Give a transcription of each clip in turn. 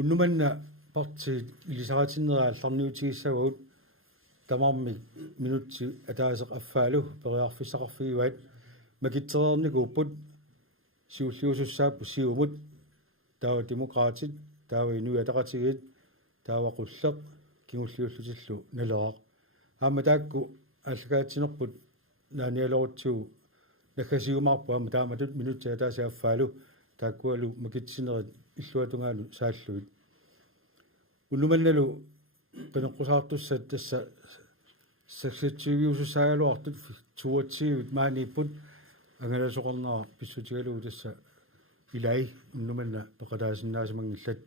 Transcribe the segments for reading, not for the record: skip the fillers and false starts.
Unnumanna parti ilisaratinneraa tamarmi minutti ataaseq affaalu periarfissaqarfiuat makitserernikууpput siulliusussaappu siumut taawa demokraatit taawa inuataqatigit taawa qulleq kingulliullutillu naleraq aama taakku allagaatinerput naanialorutsugu nakasiumarpu aama taamatut minutti ataase affaalu taakkualu makitsinnerit illuatungaalu saalluit unnumannalu qeneqqusaartussat tassa saksativiusussaagaluartut tuatsiivit maaniipput angalasoqornera pissutigalugu tassa ilai unnumanna peqataasinnaasimanngillat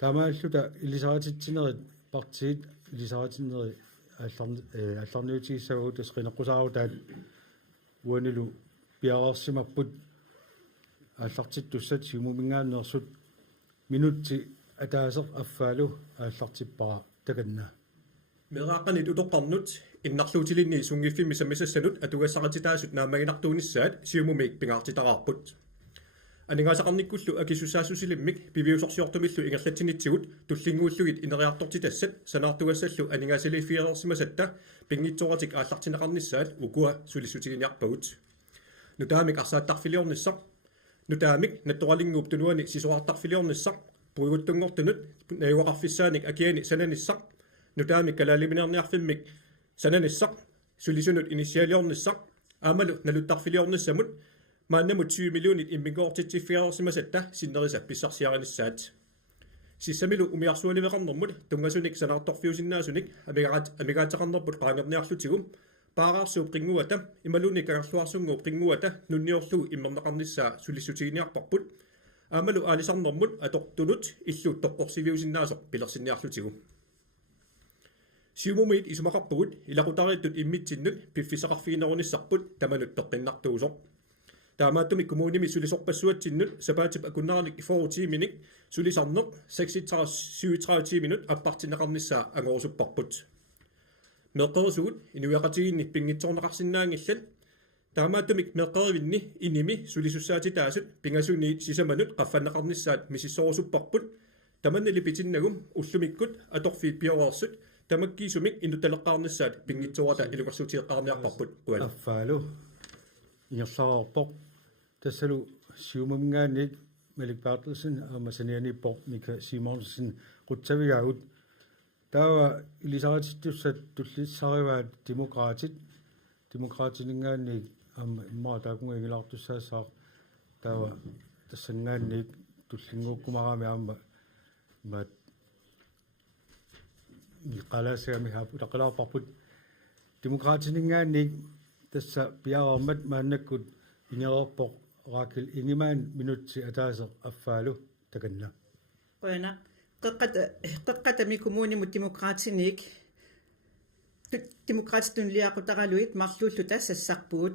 taamaalluta ilisaratitsinerit partiit ilisaratinneri алларниутигиссагуу тас qeneqqusaaruutaat уаниlu piaqarsimapput ааллартиттуссат симумингааннерсут минутти атаасеқ аффаалу ааллартиппара таканна мерааққанит утоққарнут иннарлуутилинни сунгиффимми самисассанут атугассақатитаасут наамагинартуунissaат сиумумик пингаартитараарпут анигаасақарниккуллу акисусаассусилиммик пивиусорсиортумиллу ингерлатсинитсигут туллингууллугит инериартортитассат санаартугассаллу анигаасилиффиерерсимасатта пингитсоратик ааллартинеқарнissaат укуа сулиссутигиниарпагут нутаамик арсааттарфилиорниссақ нутаамик натторалингууп тунуани сисоартарфилиорниссақ пуигуттунгортунут наюақарфиссааник акиани сананиссақ нутаамик калаалиминерниарфиммик сананиссақ сулисунут инициалиорниссақ аамалу налуттарфилиорниссамут мааннамут 20 миллионит иммингоортитсиффиарерсимасатта синнерисап писсарсиаринissaат сиссамилу умиарсуаливеқарнэрмут тунгасуник санаарторфиусиннаасуник амигаатеқарнерпут qaangerniarlutigu паараарсууп қингуата ималуник агарлуарсунгуу қингуата нунниорлугу иммернеқарнissaа сулиссутигиниарпарпут аамалу аалисарнэрмут атортунут иллуут тоққорсивиусиннаасоқ пилерсинниарлутигу сиумумит исумақарпугут илақутариттут иммитсиннут пиффисақарфигинерунissarput таманут тоққиннартуусоқ таамааттуми коммуними сулисорпассуатсиннут сапаатип акуннаарник форутиминик сулисарнеқ 36 минут аппартинеқарнissaа ангорусуппарпут меққерсугут инуяқатигинни пингитсорнеқарсинаангиллат таамааттумик меққеривинни иними сулисуссаатитаасут пингасуни сисаманут qaffannеқарнissaат мисиссорусуппарпут таманнали питиннагум уллумиккут аторфиит пиорерсут тамаккиисумик инуталеққарнissaат пингитсората илуқарсутиеққарниарпарпут куала аффаалу ингерлаарпоқ тассалу сиумамгаанник Мелик Бартелсен амасанианиппоқ Мика Симонсен қутсавигаагут таава илисаратиттуссат туллиссариваат демократинингаанник иммаа таакунга игилаартуссаассаар таава тассангаанник туллингууккумараами аама мат миқалаасаами хаапу тақалаарпарпут демократинингаанник тасса пиарармат мааннаккут инерерпоқ раакил ингимаан минутси атаасеқ аффаалу таканна qoyana qeqqatami kommunimut demokraatinik demokraatitun liaqutaraluit marlullu tassassarpuut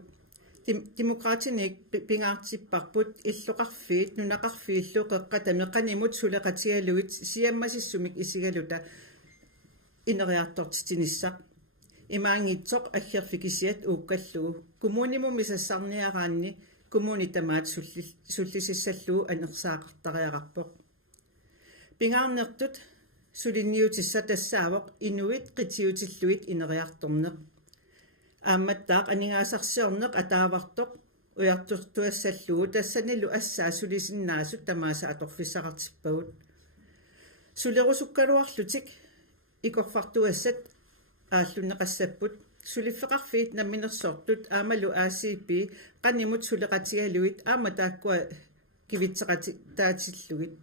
demokraatinik pingaartipparput illoqarfiit nunaqarfiillu qeqqatami qanimut suleqatigaluit siammasissumik isigaluta ineriartortitinissaq имаангитсоқ аггерфикисиат ууккаллугу коммунимум мисассарниараанни коммуни тамаат суллисиссаллуу анерсаақартариақарпоқ пингаарнертут сулинниутисса тассаавоқ инуит қитиутиллуит инериарторнеқ аамматтаақ анигаасарсиорнеқ атаавартоқ уяртуртуассаллугу тассанилу ассаа сулисиннаасут тамааса аторфиссақартиппагут сулерусуккалуарлутик икорфартуассат ааллунеқассаппут сулиффеқарфиит намминерсоортут аамалу ACP qaнимут сулеқатигалуит аама тааккуа кивитсеқати таатиллугит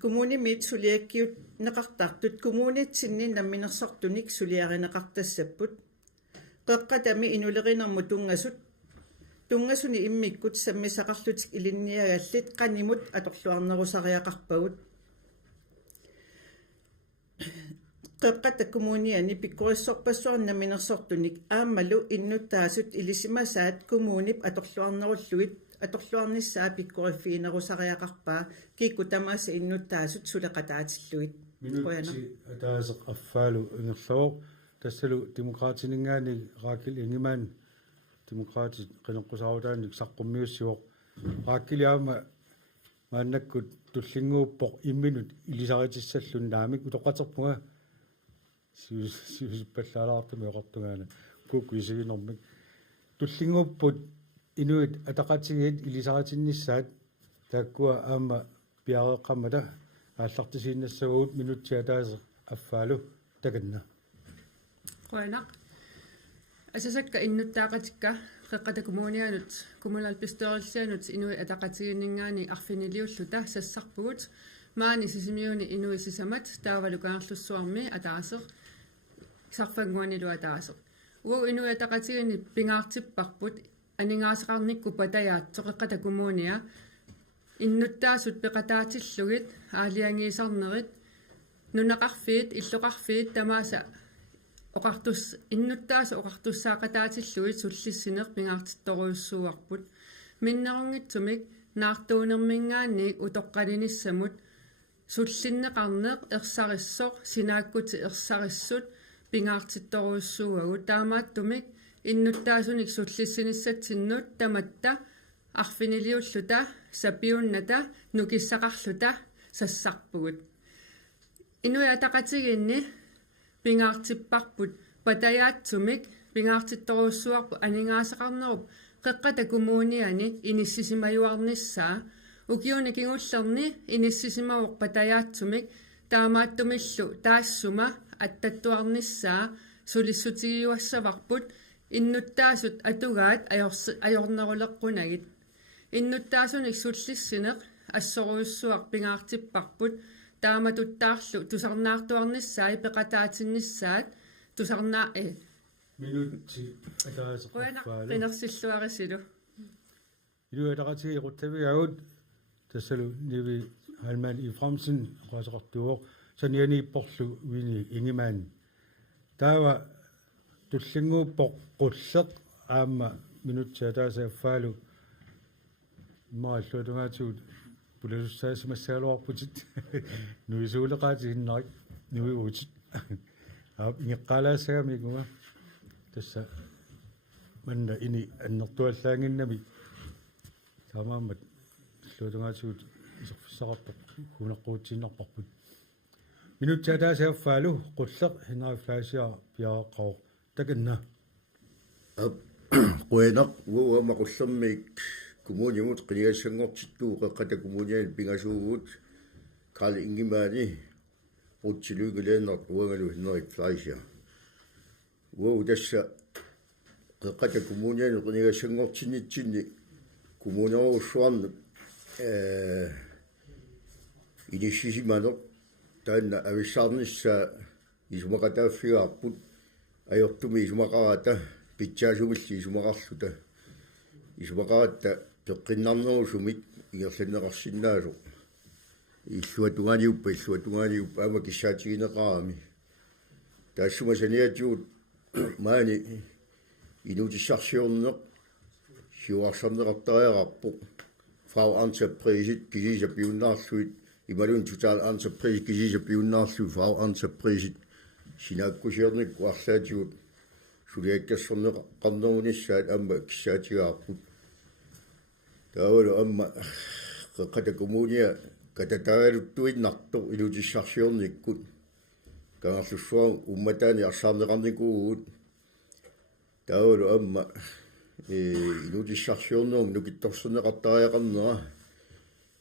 коммунимит сулиаккиут неқартартут коммунитсинни намминерсортуник сулиаринеқартассаппут қеққатами инулеринерму тунгасуни иммиккут саммисақарлутик илинниагаллит qaнимут аторлуарнерусариақарпагут qeqqata kommuniani pikkurissorpassuarna minersortunik aammalu innuttaasut ilisimasaat kommunip atorluarnerulluit аторлуарнissaa пиккориффиинерусариақарпаа кикку тамааса иннуттаасут сулеқатааtilluit минутти атаасеқ аффаалу ингерлавоқ тассалу демократинингаани раакил ингимаан демократи qeneqqusarutaanik saqqummiussivoq raakiliaama мааннаккут туллингууппоқ имминут илисаритиссаллуннаамик утоқатерпунга сиусиппаллаалаартами оқартугаана кукуисигинэрмик туллингууппут инуит атақатигиит илисаритиннissaат тааккуа аама пиареққаммата ааллартисииннассагуут минутсиатаасе аффаалу таканна Qoinaq asasakka innuttaaqatikka qeqqata kommunianut kommunal pistorissianut inui ataqatiginningaani arfiniliulluta sassarpugut maani sisimiuni inui sisamat taavalukaarlussuarmi ataaseq sarfanguanilu ataaseq uo inui ataqatigini pingaartipparput aningaasaqarnikku patayaatso qeqqata kommunia innuttaasut peqataatillugit aaliangiisarnerit nunaqarfiit illuqarfiit tamaasa oqartus innuttaasa oqartussaaqataatillugit sullissineq pingaartittoruussuuarput minnerungitsumik naartuunermingaanniik utoqqalinissamut sullinneqarneq ersarissoq sinaakkuti ersarissut pingaartittoruussuuagut taamaattumik innuttaasunik sullissinissatinnut tamatta arfiniliulluta sapiunnata nukissaqarluta sassarpugut inui ataqatiginni pingaartipparput patayaatsumik pingaartittoruussuarpu aningaasaqarnerup qeqqata kommuniani inissisimajуарnissaa ukiuni kingullerni inissisimauq patayaatsumik taamaattumillu taassuma attattuarnissaa sulissutigiuassavarput innuttaasut atugaat ajorneruleqqunagit innuttaasunik sullissineq assoruussuaq pingaartipparput тааматуттаарлу тусарнаартуарнissaи пеқатаатиннissaат тусарнаа минутси атаасеқарфаалу qinерсиллуарисилу илуатақатиги иқуттавиагут тассалу ниви алман и фрамсен қасеқартуоқ санианииппорлу вини ингимаан таава туллингууппоқ қуллеқ аама минутси атаасааффаалу мааллуатунгаатигут пуласуссаасимассаалуарпутит нуисуулеқаатигиннарик нуи уутит аап ингеққалаассагамикуга тасса манна ини аннертуаллаангиннами таамааммат луутунгаатигут исерфиссақарпоқ хунеққуутсиннарпарпут минутсаатаасааффаалу қуллеқ хинаафлаасиа пиареққао таканна ап қуэнақ уа мақуллэрмик kommunimut qiligassangortittuu qeqqata kommunian pingasuugut Karl Ingimaani utsilugileenner uangalu hinnerik flaisia uau tassa qeqqata kommunian qiligassangortinitsinni kommunaruussuarnuk inissisimaneq taanna avissarnissaa isumaqataaffigaarput ajortumi isumaqarata pitsaasumilli isumaqarluta isumaqaratta peqqinnarnerusumik igerlanneqarsinnaasu illuatungaaniuppa ama kissaatigineqarami taassuma saniatigut maani inutissarsiorneq siuarsarneqartariaqarpu Frau Entrepriset kisisapiunnaarluit imalun total entreprise kisisapiunnaarlu Frau Entrepriset sinaakkusiornikku arlaatigut suliakkassarneqarnerunissaat amma kissaatigaarput taavalu amma qeqqata kommunia katataagaluttuinnartoq ilutissarsiornikkut kangarlussuar ummataani arsaarneqarnikuugut taavalu amma ilutissarsiornerum nukittorserneqartariaqarnera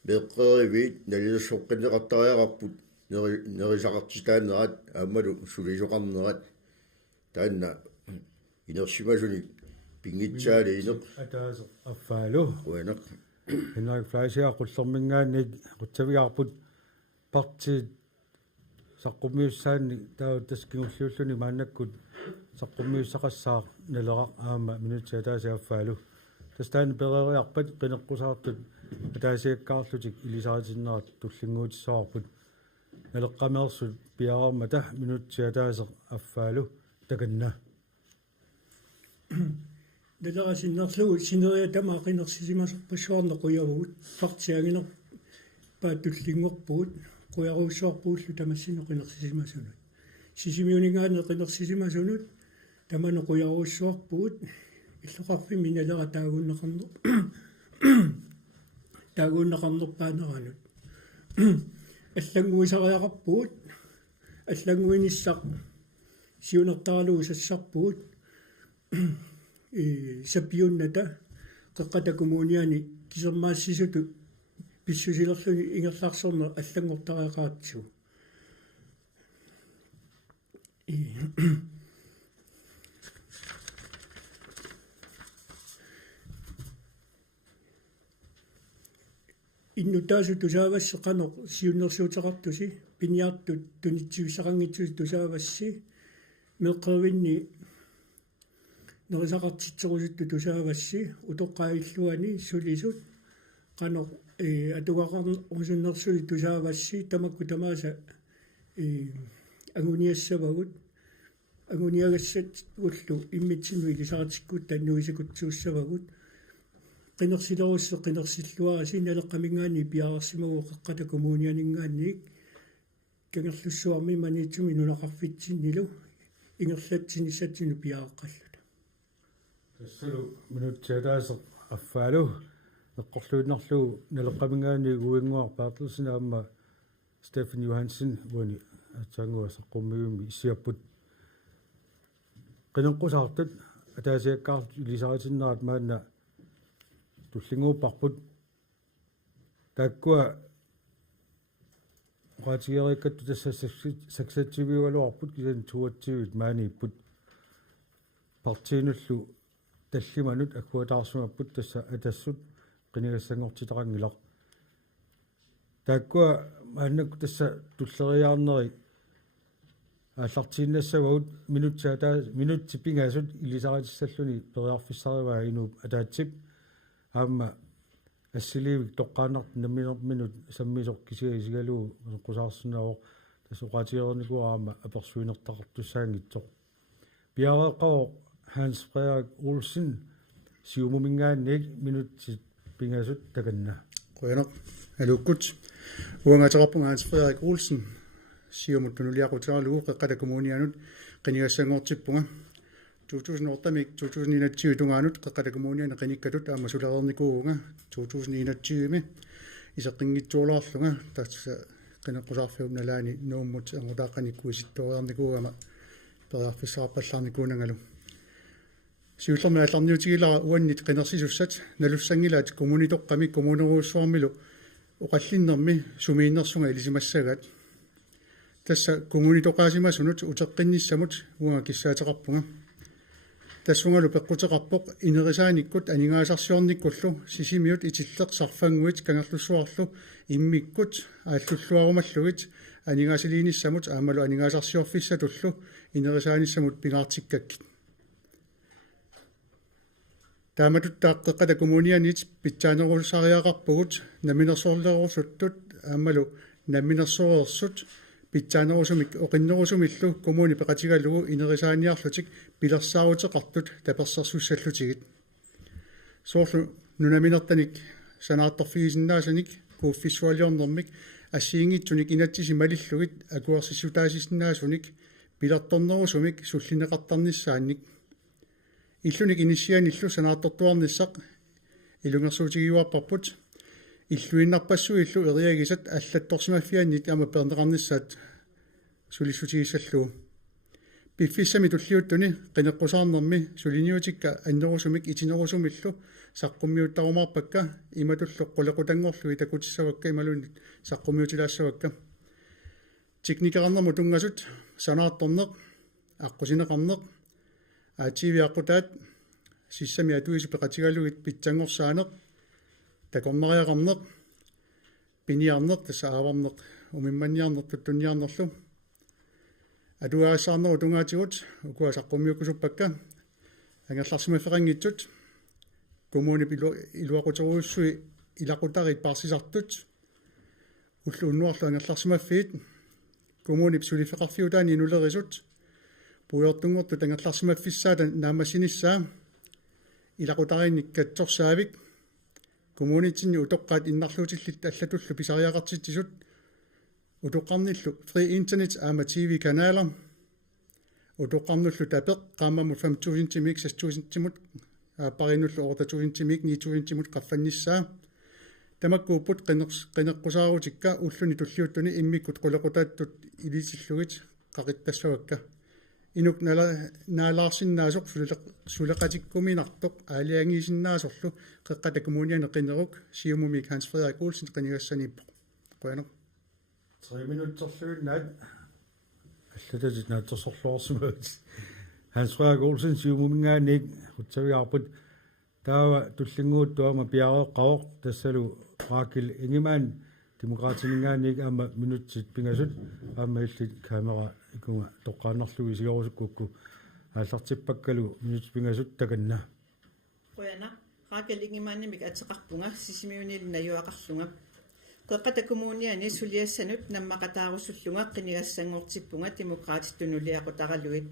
meeqqerivit nalilersoqqinneqartariaqarput nerisaqartitaanerat aammalu sulisoqarnerat taanna inersimasuni pingitsaali ineq атаас аффаалу uaneq хиннаак флаасиа qullermingaanник quttavigaarput parti saqqummiussaanni taa taskingulluulluni maannakkut saqqummiussaqassаа naleqaq aama minutsi ataasiaffaalu tastaan pereriarpat qineqqusaartut ataasiakkaarlutik ilisaratinneraat tullinguutissaarput naleqqameersut piararmata minutsi ataaseq affaalu takanna Nalaqasinnerlugu sineриатама qinерсисимасерпассуарне quyavugut partiaginer paatullinngorpugut quyaruussoorpuullu tamassino qinерсисимасунут sisimiuningaane qinерсисимасунут tamanu quyaruussoorpugut illoqarfi minalera taaguunneqarnerpaaneranut аллангуисариақарпуут аллангуиниссақ сиунертаалуу сассарпуут сапиунната қеққатакумууниани кисермаассисуту писсусилерлуни ингерлаарсорнер аллангортариақаатсу иннутаасу тусаавассе қанеқ сиуннерсуутеқартуси пиниартут тунитсивисақангитсус тусаавасси меққервинни нерисақартитсерусутту тусаавасси утоққаиллуани сулисут қанеқ атугақарн усуннерсуи тусаавасси тамакку тамааса агуниассавагут агуниагассат уллу иммитсинуи кисаратиккут таннуисакутсууссавагут qinерсилеруссе qinерсиллуараси налеққамингаани пиаарсимагу қеққата коммунианингаанник кангерлуссуарми маниитсуми нунақарфитсиннилу ингерлатсиниссатсину пиааққаллут тассалу минутсиатаасеқ аффаалу неққорлуиннарлу налеққамингаани уингуарпаартэрсинаама Стефан Йохансен вуни атсаангуасеққуммиуми иссиаппут qinenqusartut атаасиаккаарту илисаратиннерат маанна туллингууппарпут тааккуа qaatigerikattu tassa saksatsiviualuarput kisan tuatsivit maaniipput partiinullu tallimanut akkuataarsumapput tassa atassut qinigassangortitaqangilaq taakkua maannakku tassa tulleriaarneri аллартииннассавагут минутсипингаасут илисаратиссаллуни периарфиссариваа инуп атаатсип аама ассиливик тоққаанарт наминерминут саммисоқ кисигалуу қусаарсинаавоқ тасоқатиерникуаама аперсуинертақартуссаангитсоқ пиареққао Hans Frederik Olsen сиумумингаанник минутсит пингаасут таканна qoyanaq alukut uangaterappunga Hans Frederik Olsen siumuttunuliaqutaalugu qeqqatakommunianut qinigassanngortippunga 2008 tungaanut qeqqatakommuniani qinikkatut aama sulerernikuunga 2021 isaqinngitsuulaarlunga tassa qineqqusarfiunalaani nuummut angutaaqanikkuisittoriarnikuugama periarfissarapallarnikuunangalu siullermi allarniutigilара uannit qinersisussat nalussangilaat kommunitoqqami kommuneruussuarmilu uqallinnermi sumiinnersunga ilisimassagat тасса коммунитоқаасимасунут утеққинниссамут уанга киссаатеқарпунга тассунгалу пеққутеқарпоқ инерисааниккут анингаасарсиорниккуллу сисимиут итиллеқ сарфангуит кангерлуссуарлу иммиккут ааллуллуарумаллугит анингаасилииниссамут аамалу анингаасарсиорфиссатуллу инерисааниссамут пинаартиккаккит тааматуттааққеққата коммунианит питсаанерусариақарпугут наминерсоорлерусуттут аамалу наминерсоорерсут питсаанерусумик оқиннерусумиллу коммуни пеқатигалугу инерисааниарлутик пилерсаарутеқартут таперсерсуссаллутигит соорлу нунаминертаник санаатторфигисиннаасаник кууффиссуалиорнэрмик ассиингитсуник инатсиси малиллугит акуарсиссутаасисиннаасуник пилерторнерусумик суллинеқартарниссаанник иллуник инисианиллу санааттортуарниссақ илунгерсуутигиуарпарпут иллуиннарпассу иллу эриагисат аллатторсимаффианник ама пернеқарниссаат сулиссутигиссаллуу пиффиссами туллиуттуни қинеққусаарнерми сулиниутикка аннерусумик итинерусумиллу саққуммиуттарумаарпакка иматуллу қулеқутангорлуи такутиссавакка ималуунит саққуммиутилаассавакка техникеқарнерму тунгасут санаатторнеқ аққусинеқарнеқ аативиаққутаат сиссами атуиси пеқатигалугит питсангорсаанеқ такорнериақарнеқ пиниарнеқ тасааварнеқ умимманиарнеқ туттунниарнерлу атуаасаарнеру тунгаатигут укуа саққуммиуккусуппакка ангерларсимаффеқангитсут коммуни илуақутеруussui илақутарит парсисартут уллу уннуарлу ангерларсимаффиит коммуни псулифеқарфиутаани инулерисут пуйортунгорту тангерларсимаффиссаата наамассиниссаа илақутаринник катсорсаавик коммунитинни утоққаат иннарлуутиллит аллатуллу писариақартитсисут утоққарниллу фри интернет аама тв каналер утоққарнуллу тапеқ qaamamut 5000 timik 6000 timut паринуллу орта 1000 timik 9000 timut qaffannissаа тамаккууппут qinеққусаарутикка уллуни туллиуттуни иммиккут қулеқутааттут илисиллугит қақиттассавакка инук наалаарсиннаасоқ сулеқатиккуминартоқ аалиангиисиннаасорлу қеққата коммуниане қинерук сиумумик Hans Frederik Olsen қинигассаниппо қуяно 3 minuutterluunnaat аллатасит наатсорлуорсумаат Hans Frederik Olsen siumumingaanник утсавиарпут таава туллингуут пиареэққавоқ тассалу Rakel Ingemann демократинингаанник аама минутсит пингасут аама иллит камера икунга тоққааннарлуги сигорусуккукку ааллартиппаккалу минут пингасут таканна Qoyana Rakel Ingemann atseqarpunga sisimiunil najuaqarlunga qeqqata kommuniani suliassanut nammaqataarusulluga qinigassangortippunga demokraatittunuliaqutaraluit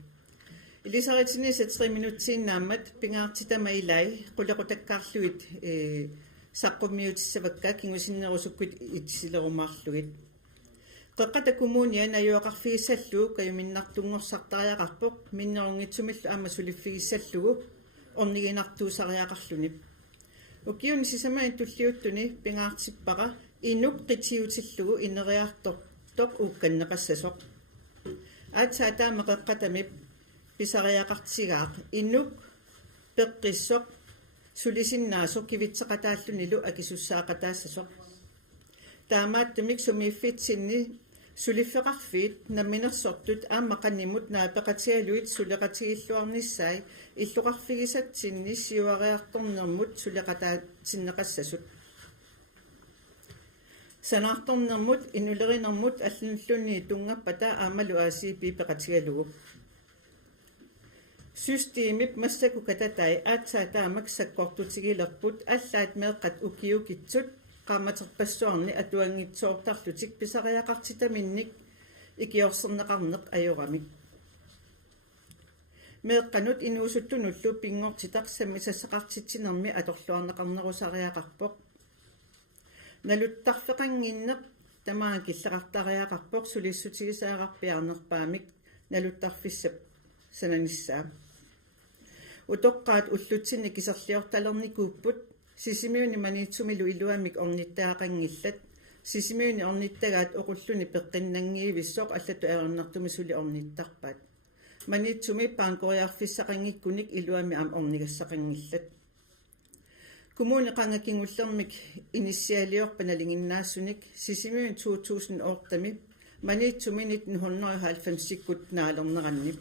Ilisaritsini 3 minuutsinnaammat pingaartitamailai qulequtakkaarluit saqqummiutissavakka kingusinnerusukkuit itsilerumaarluit qeqqata kommunian ajuaqarfigissallu kayuminnartungorsartariaqarpoq minnerungitsumillu aama suliffigissallugu orniginartuusariaqarluni ukiuni sisamain tulliuttuni pingaartippaqa inuk qitiutillugu ineriartortoq uukkanneqassasoq aatsaataama qeqqatamip pisariaqartsigaaq inuk peqqissoq sulisinnaasuq kivitseqataallunilu akisussaaqataassasuq taamaattamik sumiiffitsinni suliffeqarfiit namminersortut aammaqannimut naapeqatigaluit suleqatigilluarnissaai illuqarfigisatsinni siuariartornermut suleqataatsinneqassasut sanaartornermut inulerinermut allunllunni tungappata aamalu aasiipi peqatigalugu Systemip massaku katatai aatsaataamak sakkortutigilerput allaat meeqqat ukiukitsut qaamaterpassuarni atuangitsoortarlutik pisariaqartitaminnik ikiorserneqarneq ajuramik meeqqanut inuusuttunullu pingortitaqsammi sassaqartitsinermi atorluarneqarnerusariaqarpoq naluttarfeqanginneq tamaa killaqartariaqarpoq sulissutigisaaqarpiarnerpaamik naluttarfissap sananissa utoqqaat ullutsinni kiserliortalernikkuupput sisimiuni maniitsumilu iluamik ornittaaqangillat sisimiuni ornittagaat oqulluni peqqinnangiivissoq allatu aernertumi suli ornittarpaat maniitsumi paankoriarfissaqangikkunik iluami am ornigassaqangillat kommune qangakingullermik initialiorpanalinginnaassunik sisimiuni 2008 maniitsumi 1990-sikkut naalernerannip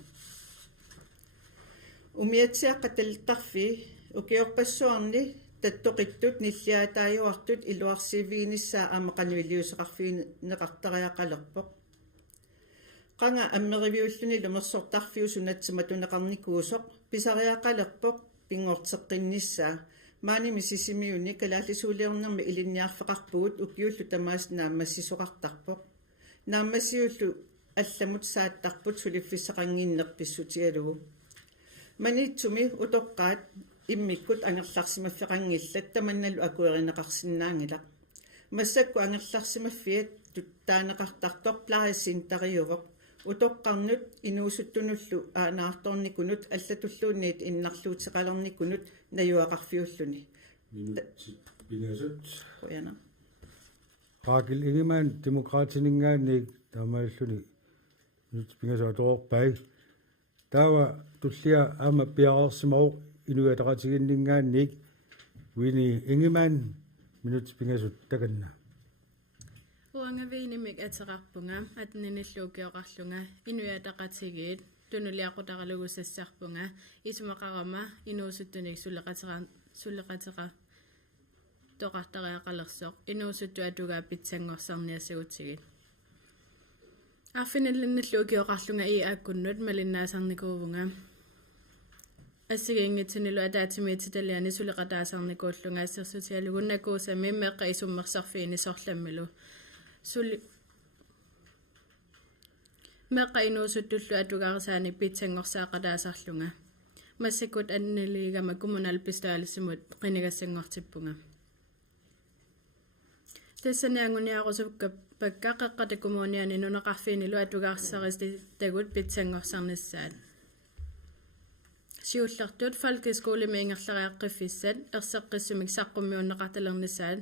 umiatsiaqqataltarfi ukiorpassuarni tattoqittut nilliaataajuartut iluarsiviinissaa aamaqanuiliuseqarfiineqartariaqalerpoq qanga ammeriviulluni lumersortarfiu sunatsimatunaqarnikuusoq pisariaqalerpoq pingorteqqinnissaa maanimi sisimiuni kalaallisuuliornermi ilinniarfeqarpugut ukiullu tamaas naammassisoqartarpoq naammassiullu allamut saattarput suliffissaqanginnerpissutigalugu maniitsumi utoqqaat immikkut angerlarsimaffeqangillat tamannalu akuerineqarsinnaangila massakku angerlarsimaffiat tuttaaneqartartoq plarisintariuvoq utoqqarnut inuusuttunullu aanaartornikunut allatulluunniit innarluutiqalernikunut najuaqarfiulluni binasut qoyana Rakel Ingemann demokratiningaannik taamaalluni nyt pingasaatorpai tawa tullia aama piareersimaruq inuataqatiginningaannik Winnie Ingemann minut pingasut takanna Uangaviinimik ateqarpunga atninilluukiоqarlunga inuataqatigiit tunuliaqutaralugusassarpunga isumaqarama inuusuttunik suleqateqa toqartariaqalersoq inuusuttu atugaa pitsangorсарниассагутсигит арфиниллинниллуукиоqarlunga иаккуннут малиннаасарникуувнга ассигингитсинилу атаатимиититалиани сулеқатаасарникууллунга ассерсутиалугуннакуусами меққа исуммерсарфиини сорламмилу сули меққа инуусуттуллу атугаарисаани питсангорсаақатаасарлунга массакут аннилигама коммунал пистаалиссимут қинигассангортиппунга тассаниангуниарусукка паккақеққата коммуниани нунеқарфиинилу атугаарсаристи тагут питсангорсарниссаат сиуллартут фалкискуулими ингерлариаққиффиссат ерсеққиссумик саққуммиуннеқарталернissaat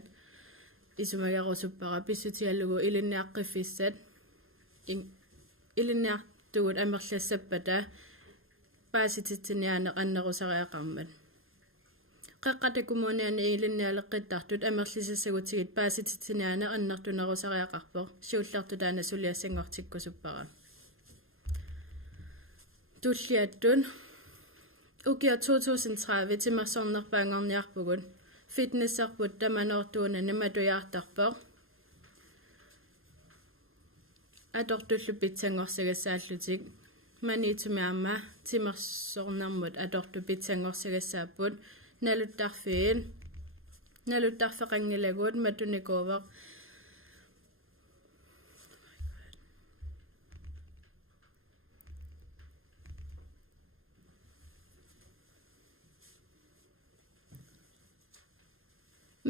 исумагерусуппара писсутиаллугу илинниаққиффиссат илинниартугут амерлассаппата паасититсиниаане аннерусариақармат қеққата коммуниани илинниалеққиттартут амерлисассагутигит паасититсиниаане аннартунерусариақарпо сиуллартутаана сулиассангортиккусуппара туллиаттун укиа 2030 тимерсорнерпаангорниарпугут фитнессарпут таманортууна наматуяартарпоо атортуллу питсангорсагассааллутик манитумиамма тимерсорнармут аторту питсангорсагассааппут налуттарфеқангилагуут матуникуувеқ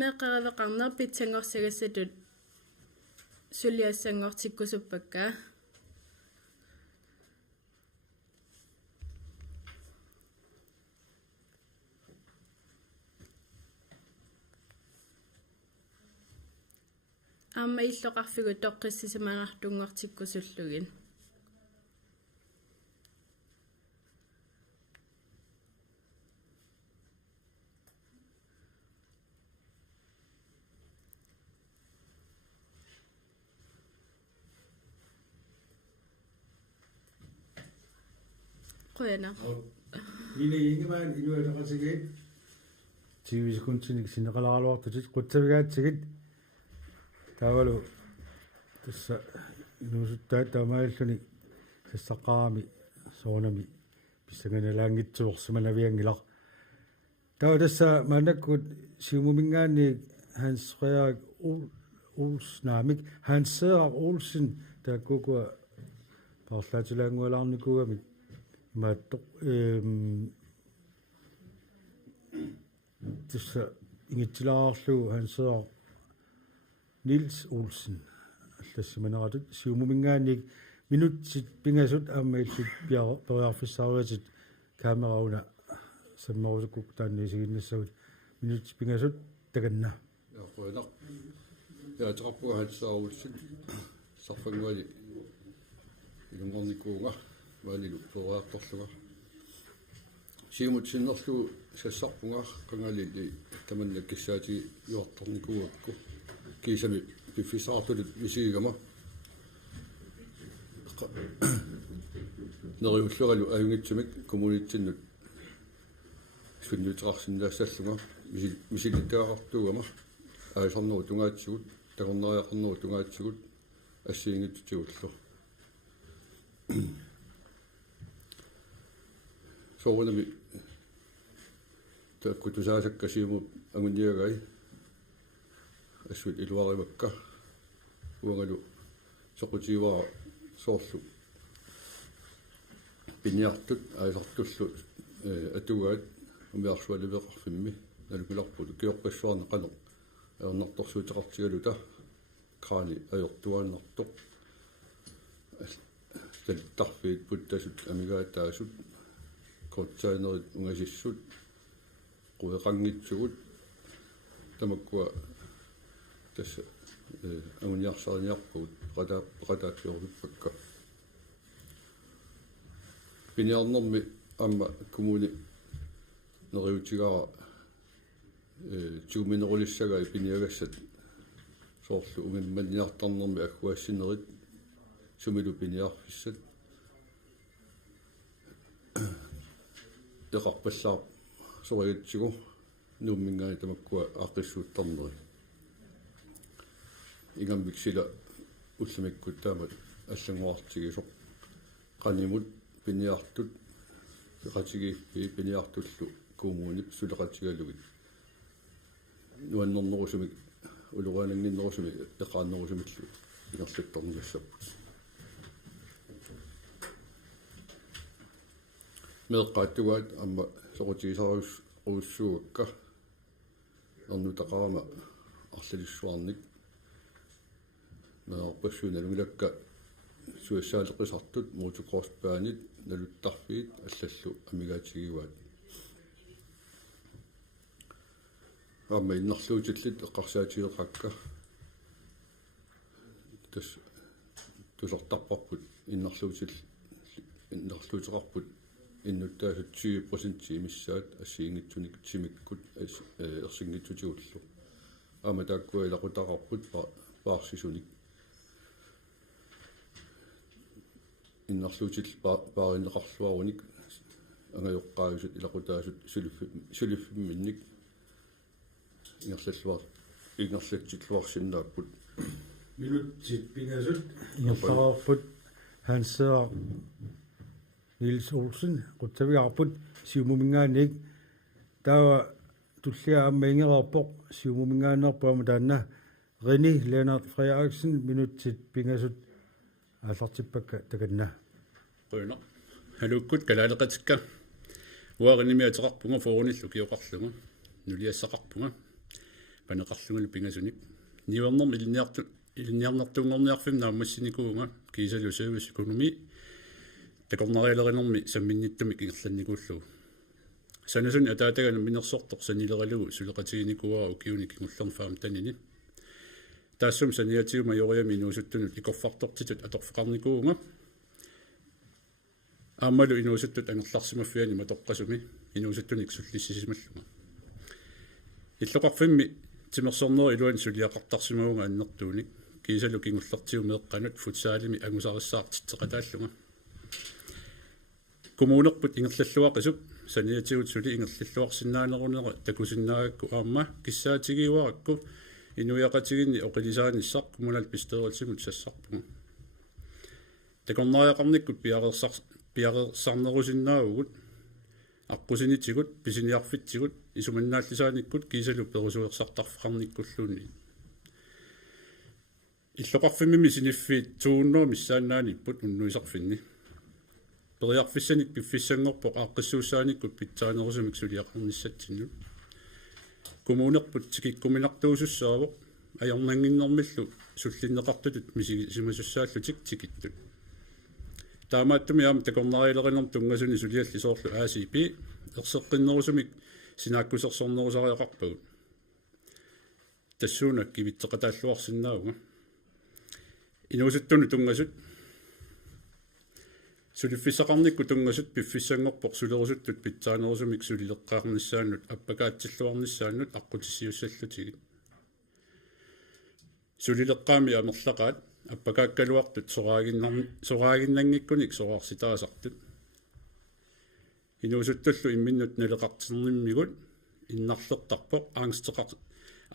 меқаравеқарнер питсангорсагассатут сулиассангортиккусуппакка амма иллоқарфигу тоққиссисиманартунгортиккусуллугин qoyana ine ingemaan inualaqasigit 20 sekuntinik sineqalaaluartutit quttavigaatsigit taavalu tassa inusuttaat taamaalluni sassaqaami soonami pissanganalaangitsuorsimanaviangilaq tawa tassa maanakkut siumumingaanni Hans Frederik Olsnaamik Hans Frederik Olsen taakukua parlaatilaangualaarnikuamik maattoq tassa ingitsilаарlu Hans Frederik Nils Olsen аллассиманератут сиумумингаанник минутсит пинgasut аамаиллит периарфиссааруатит камерауна саммарусуккук тааннисигиннассагут минутсит пинgasut таганна яақуинақ яатеқарпуга хатсааруутсит сарфангуали илунгорникуунга маалилу периарторлуга сиумутсиннерлу сассарпунга кангалили таманна киссаати юарторникуакку кисами пиффисаартулит висигама нериуллералу аюнгитсумик коммунитсиннут суннутерарсиннаассаллунга мисилиттаақартуугама аасарнеру тунгаатсигут тагорнариақарнеру тунгаатсигут ассиингиттутигуллу соорунами тааккутусаасаккасиуму агуниагай ассут илуаривакка уангалу соқутиваа соорлу пиниартут аасартуллу атугаат умиарсуаливеқарфимми налукуларпулу киорпассуарна қано аернарторсуутеқартигалута краани аёртуааннартоқ статтарфиит путтасут амигаатаасут котсаанерит унгасиссут қуеқангитсугут тамаккуа тасса агуниарсариниарпугут qataappiorvippakka piniarnermi amma kommuni neriutigaara tuuminerulissagai piniagassat soorlu umimmanniartarnermi akkuassinerit sumilu piniarfissat teqarpallaar soriatsigu nuummingaani tamakkua aaqissuuttarneri ингамбиксила уллумиккуттаамат аллангуартигисоқ qanimut piniartut иqatигииппи пиниартуллу куумуунип сулеқатигалугит нуаннернерусумик улураанангиннерусуми эқааннерусумиллу ингерлатторнигассаппут меэққааттугаат амма соқутигисаруус уссуугакка арнутақарама арлалиссуарник наорпассуuналугилакка суассаалеқисартут мутукорспаанит налуттарфиит аллаллу амигаатигиваат аама иннарлуутиллит эққарсаатиеқакка тас тусартарпарпут иннарлуутеқарпут иннуттаасут 20% имиссаат ассиингитсуник симиккут ерсингитсутиуллу аама тааккуа илақутақарпут паарсисуник иннарлуутил пааринеқарлуаруник ангайоққаависут илақутаасут сулиффимминник ингерлатсиллуарсиннааппут минутсит пингасут ингерлаарпут хансеа Niels Olsen qutsaviarput siumumingaannik taawa tullia ammaingerarpoq siumumingaannerpuama taanna René Leonard Frederiksen minutsit pingasut аллартиппакка таканна qøna halukut kalaalaqatikka uarinimiateqarpunga foorunillu kioqarluga nuliassaqarpunga paneqarlugul pingasunik niuernerm ilniarnertuungorniarfim naammassinikuunga kiisalu service economy takornarialerinermi samminnittumik ingerlannikuullugu sanasun ataatagana minersortoq sanileralugu suleqatiginikuaa ukiunik ingullerfaam tanini taassum saniatigu majoriami inuusuttunut ikorfartortitut atorfeqarnikuunga aammalu inuusuttut angerlarsimaffiani matoqqasumi inuusuttunik sullissisimalluga illoqarfimmi timersorneri iluan suliaqartarsimaunga annertuunik kiisalu kingullertigu meeqqanut futsaalimi angusarissaaartitteqataalluga kommunerput ingerlalluaqisuk saniatigut suli ingerlalluarsinnaanerunera takusinnaagakku aamma kissaatigiuarakku inuiaqatiginni oqilisaanissaq kommunal pisteeralsimut sassarpunga takornariaqarnikkut piareersarnerusinnaagugut аққусинитигут писиниарфитсигут исуманнааллисааниккут кисалу перусуерсартарфеқарниккуллуунни иллоқарфимми синиффиит туунноо миссааннааниппут уннуисарфинни периарфиссаник пиффиссангорпоқ ааққиссууссааниккут питсаанерусумик сулиақарниссатсинну коммунерпут тикиккуминартуусуссаавоқ аярнангиннэрмиллу суллиннеқартутут мисимасуссааллутик тикиттут таамааттуми аама такорнариалеринерм тунгасуни сулиалли соорлу ACP ерсеққиннерусумик синааккусерсорнерусариақарпагут тассууна кивитсеқатааллуарсиннаауга инуусуттуну тунгасут сулиффисақарникку тунгасут пиффиссангорпоқ сулерусуттут питсаанерусумик сулилеққаарниссааннут аппакаатсиллуарниссааннут аққутиссиуссаллутигит сулилеққаами амерлақаат аппакааккалуартут сораагиннангиккуник сораарситаасартут инуусуттуллу имминнут налеқартинерниммигут иннарлертарпоқ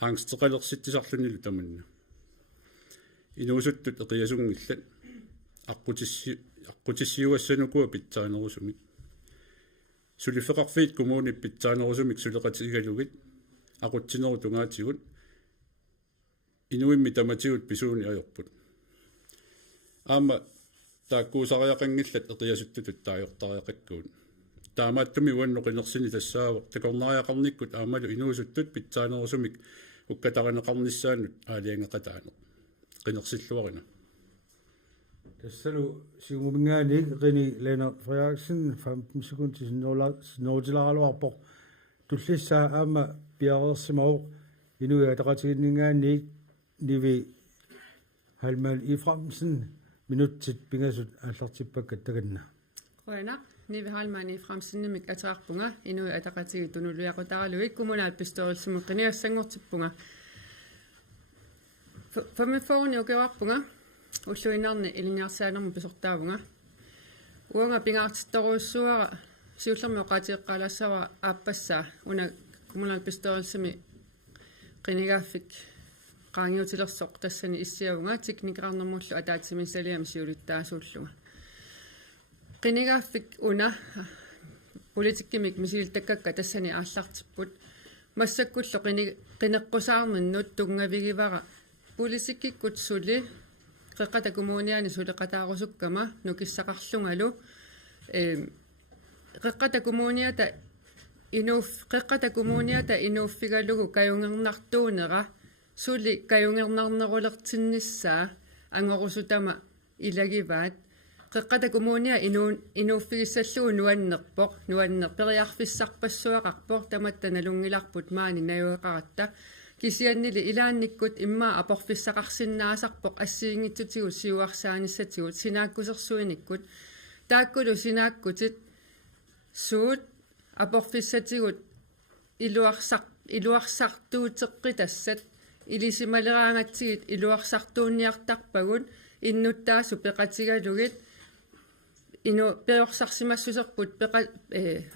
аангстеқалерситтисарлунилу таманна инуусуттут эқиасунгиллат аққутиссиуассанукуа питсаанерусумик сулифеқарфиит коммуни питсаанерусумик сулеқатигалугит ақутсинеру тунгаатигут инуимми таматигут писууни аёрпут аама тааккуусариақангиллат эқиасуттутут таajortariaqakkuut таамааттуми уанноқинерсини тассаавоқ такорнариақарниккут аамалу инуусуттут питсаанерусумик уккатаринеқарниссаанут аалиангеқатаане қинерсиллуарина тассалу сиумумингаани René Leonard Frederiksen 15 sekunder til Nordilaruarpoq tullissa aama piareersimauq inuiataqatiginningaanni nivi Halmal Iframsen minutsit pingasut аллартиппакка таганна qøna nivi Halmal Iframsen nimik ataqarpunga inuiataqatigi tunulluaqutaraluik kommunal pistoorsimu qiniassangortippunga famiffooni ukewarpunga уллуинарни илиниарсаанерму писортаавунга уанга пингаартитторуссуара сиуллерми оқаатиэққалаассава ааппассаа уна kommunal pistoorсими qinigaafik qaangiutilерсоқ тассани иссиавунга техникаарнэрмуллу атаатсимиссалиам сиулуттаасууллуга qinigaafik уна политиккимик мисилтаккакка тассани ааллартиппут массаккуллу qinеққусаарнэрнут тунгавигивара политиккиккут сули qeqqata kommuniani suleqataarusukкама nukissaqarlungalu qeqqata kommuniata inuuffigalugu kajungernartuunera suli kajungernarnerulertinnissaa angorusutama ilagivaat qeqqata kommunia inuuffigissallugu nuannerperiarfissarpassuaqarpoq tamatta nalungilarput maani najueqaratta кисианнили илаанниккут имма апорфиссақарсиннаасарпоқ ассиингитсутигу сиуарсааниссатигут синааккусерсуиниккут тааккулу синааккутит суут апорфиссатигут илуарсартуутеққитассат илисималераангатсигит илуарсартуунниартарпагут иннуттаасу пеқатигалугит ину пеорсарсимассусерпут пеқа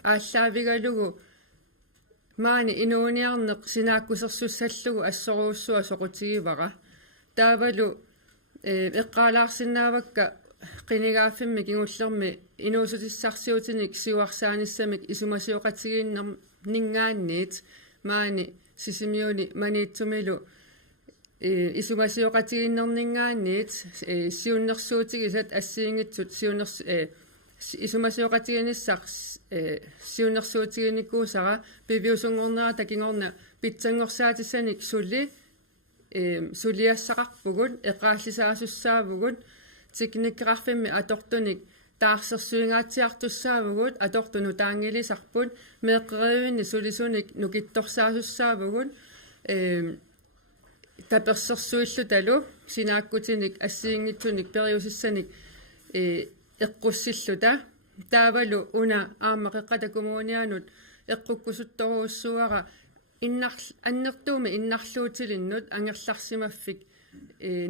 ааллаавигалугу маани инууниарнеқ синааккусерсуссаллугу ассоруussуа соқутигивара таавалу эққаалаарсинаавакка qinigaaffimmi kingullermi inuusutissarsiutinik siuarsaanissamik isumasiuqatigииннер нингаанниит маани сисимиуни маниитсумилу isumasiuqatigииннернингаанниит сиуннерсуутигисат ассиингитсут сиуннерс isumasiuqatiginissaaq сиуннерсуутигиниккуусара пивиусунгорнера такингорна питсангорсаатиссаник сули сулиассақарпугут эққааллисаасуссаавгут тикниккеқарфимми атортуник таарсерсуингаатсиартуссаавгут атортуну таангилисарпут меэққериуинни сулисуник нукитторсаасуссаавгут таперсерсуиллу талу синааккутиник ассиингитсуник периусиссаник эққуссиллута таавалу уна ааммақеққата коммунианут эққуккусутторууссуара аннертууми иннарлуутилиннут ангерларсимаффик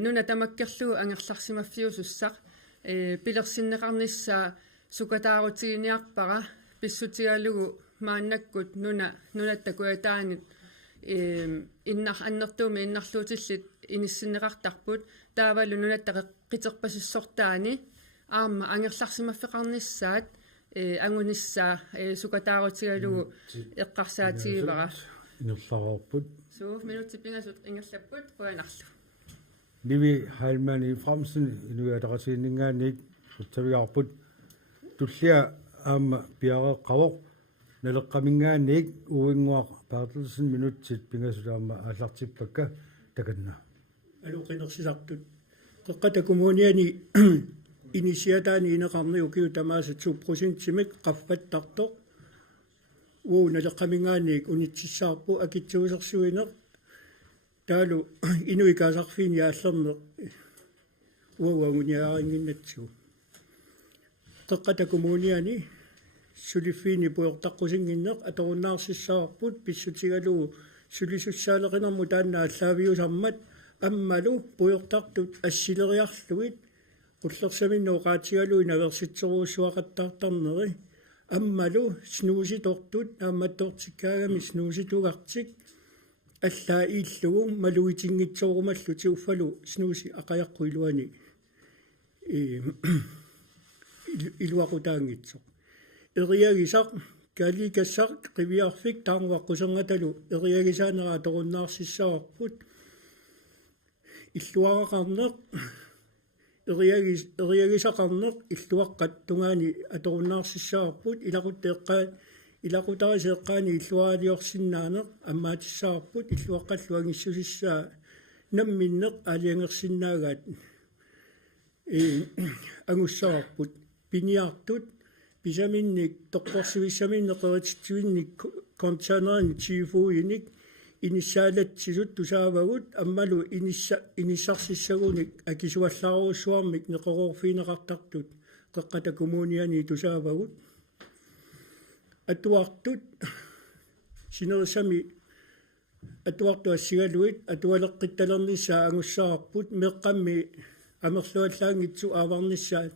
нуна тамаккерлугу ангерларсимаффиусуссақ пилерсиннеқарниссаа сукатаарутигиниарпара писсутигалугу мааннаккут нунаттакуятаанит аннертууми иннарлуутиллит иниссиннеқартарпут таавалу нунаттақэ қитерпасиссортаани аама ангерларсимаффеқарниссаат ангуниссаа сукатаарутигалугу эққарсаатигивара инерларорпут сууф минутсиппингасут ингерлаппут қуянарлу Nivi Halman i Fremsen inuiataqasiinningaanniik suttaviarput tullia aama piara qavor naleqqamingaanniik uinguaq Bertelsen minutsit pingasulaama aallartippakka takanna алуқинерсисартут қеққата коммуниани инисиатаани инеқарни укиу тамаасат 2%-имик qaffаттарто уу налеққамингаанниик унитсиссаарпу акитсуусерсуинеқ таалу инуикаасарфиини ааллернеқ уауагуниаарингиннатсу қеққата коммуниани сулиффиини пуертаққусингиннеқ аторуннаарсиссаарпут писсутигалугу сулисуссаалеқинерму таанна аллаавиусармат аммалу пуертартут ассилериарлугит qullersaminnu qaatigaluin aversitseruussuaqattaartarneri аммалу снууситортут ааматтортиккаагами снууситугарсик аллаа ииллугу малуитингитсоорумаллу тиуффалу снууси ақаяққуилуани илуақутаангитсо эриагисақ каликассақ қивиарфик таануаққусангаталу эриагисаанера торуннаарсиссаварпут иллуарақарнеқ эриагисақарнеқ иллуаққат тунгаани аторуннаарсиссаварпут илақутарисеэққаани иллуаалиорсиннаанеқ аммаатиссаарпут иллуаққаллу ангиссусиссаа намминнеқ алиангерсиннаагаат агуссаварпут пиниартут писаминник тоққорсивиссаминнеқеритсивинник контейнерин чифуиник иниссаалатсисут тусаавагут аммалу иниссарсиссагуник акисуаллааруссуармик неқорорфинеқартартут қеққата коммуниани тусаавагут атуартут синерсами атуарту ассигалуит атуалеққитталернissaа агуссаарпут меққамми амерлуаллаангитсу ааварнissaат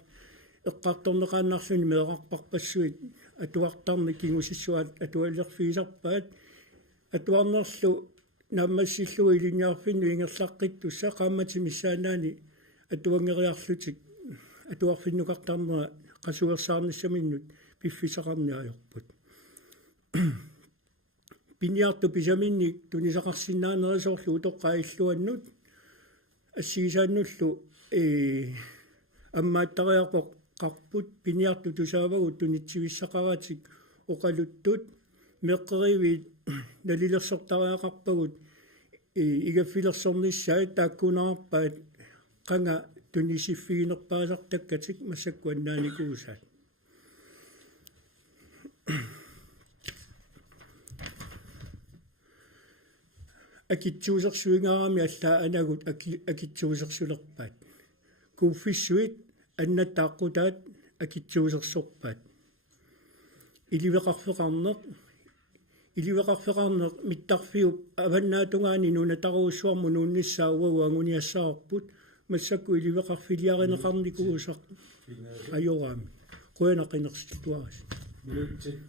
эққарторнеқааннарлуни меэқарпарпассуит атуартарни кигусиссуат атуаллерфиисарпаат атуарнерлу наммассиллуи илиниарфинну ингерлаққиттусса qaamмати миссаанаани атуангериарлутик атуарфиннукартарнера qasuersaarnissamиnnут пиффисақарниаёрпут пиниарту писаминник тунисақарсинаанерисоорлу утоққаиллуаннут ассигисааннуллу аммааттариарпоқ қарпут пиниарту тусаавагут тунитсивиссақаратик оқалуттут меққеривит налилерсортариақарпагут игаффилерсорнissaат тааккунаарпаат қанга тунисиффигинерпаасартаккатик массаккуаннааникуусаат акитсуусерсуингаами аллаа анагут акитсуусерсулерпаат куффиссуит аннаттааққутаат акитсуусерсорпаат иливеқарфеқарнеқ миттарфиуп аваннаатунгаани нунатаруussуарму нуунниссаауагу агуниассаарпут массакку иливеқарфилиаринеқарникуусақ ajораами қуянақинерситуарис минутси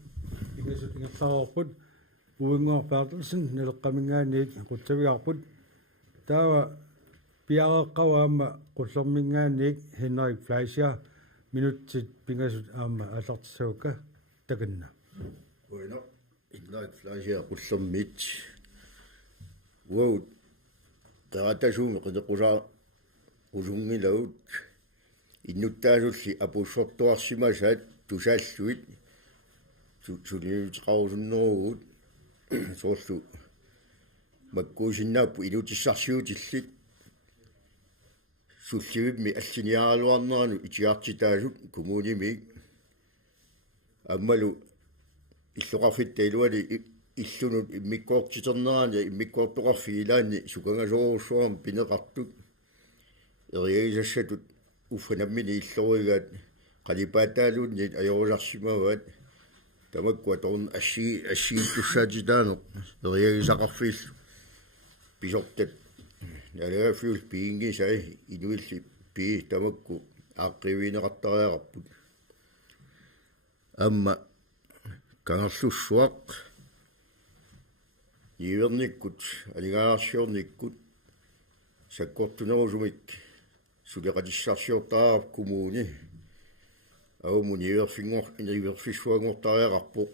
ингасут ингерлаарпут уингуарпаартусин нелеққамингааник қутсавиарпут таава пиареққаваама қуллэрмингааник Henrik Fleischer минутсит пингасут аама аллартиссаука таканна Bueno, Henrik Fleischer qullermit wow таатасууми qitequsaa usungilauut иннуттаасулли апуссортуарсимасаат тусааллуит сулиутеқарусуннеругут соорлу маккуусиннааппу илутиссарсиутиллит сулливимми аллиниаралуарнерану итиартитаасут коммунимик аммалу иллоқарфитта илуали иллунут иммиккоортитернерани иммиккоортоқарфигилаанни сукангасоруссуарам пинеқартут эриагисассатут уффанаммини иллоригаат қалипаатаалуунниит ajorusarsimavaat тамаккуа торн ассииттуссаатитаанеқ эриагисақарфииллу писортат налаафиул пиингисай инуилли пи тамакку ааққивинеқартариақарпут амма кангерлуссуақ иверниккут алигаарсиорниккут саккортунерусумик сулеқатиссарсиортаарав коммуни аумуни иверфиссуангортариақарпо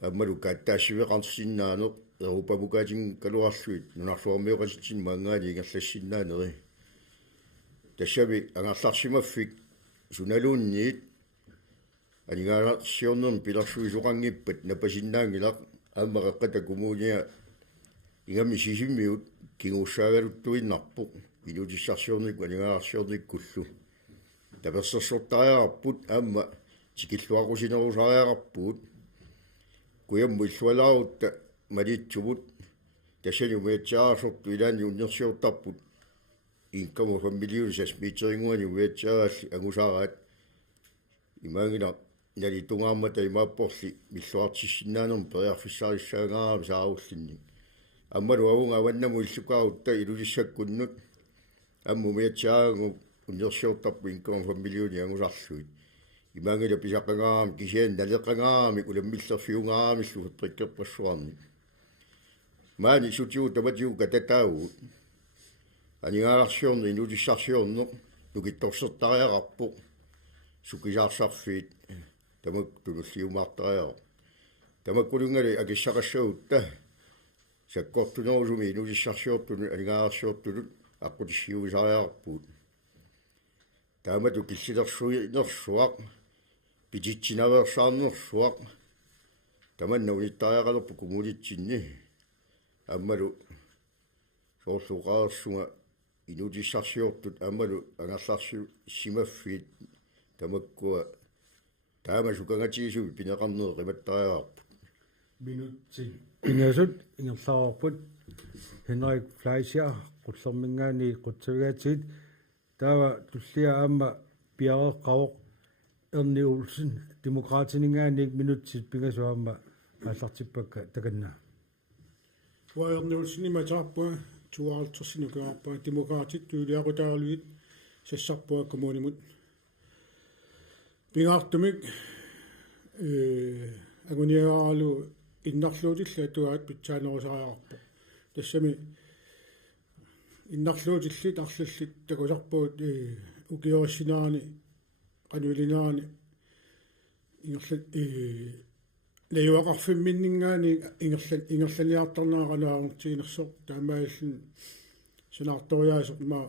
аммалу каттаассивеқарсиннаанеқ эрупабукаатин калуарлуит нунарсуармиоқаситсин маангаани ингерлассиннаанери тассави ангарларсимаффик суналуунниит анигааларсиорнерн пиларсуисоқангиппат напасиннаангилақ ааммақаққата коммуниа игами сисиммиут кигууссаагалуттуиннарпо илутиссарсиорник анигааларсиорниккуллу таперсерсортариарпут аама тикиллуақусинерусариақарпут куямму иллуалаарутта малитсувут тассани уиатсаарсорту илаани уннерсиортарпут инкаму фамилиусас митерингуани уиатсааралли агусаараат имаангина налитунгаармата имааппорли миллуартиссиннаанерм периарфиссариссаагаарами сааруллинни аммалу авунга аваннаму иллукаарутта илулиссаккуннут амму миатсаагу уннерсиортарпу инкаму фамилиуни агусарлуит имаангила писаққангаарами кисиан налеққангаарами уламмиллерфиунгаарамиллу фаприккерпассуарни маани сутиу таматиу кататаау анигааларсиорни инулиссарсиорне нукитторсертариақарпу сукисаарсарфиит тамак туллиумаартариа тамаккулунгали акиссақассагутта саккортунерусуми инулиссарсиортуну анигааларсиортулут аққутиссиугисариарпут таамату киллилерсуинерсуақ пититсинаверсаарнерсуақ таманна униттариақалерпу коммунитсинни аммалу соорлуқаарсунга инулиссарсиортут аммалу ангерларси симаффиит тамаккуа таама сукангатигисуи пинеқарнер қиматтариаарпут минутси ингасут ингерлаарпут Henrik Fleischer qullermingaani qutsavigaatit taava tullia aama piareqqaoq Erni Olsen demokraatiningaaniik minutsit pingasuaama аллартиппакка таканна Erni матааппуа туаалтэрсинукаарпаа демократит туулиақутаарлуит сассарпуа коммунимут пингаартумик агуниаалу иннарлуутилла туаат питсаанерусариарпо тассами иннарлуутиллит арлаллит такусарпуут укиориссинаани кануилинаани ингерлат лаюақарфимминнингаани ингерланиартарнааранаарунтигинерсоқ таамааллин санаарториаасоқ има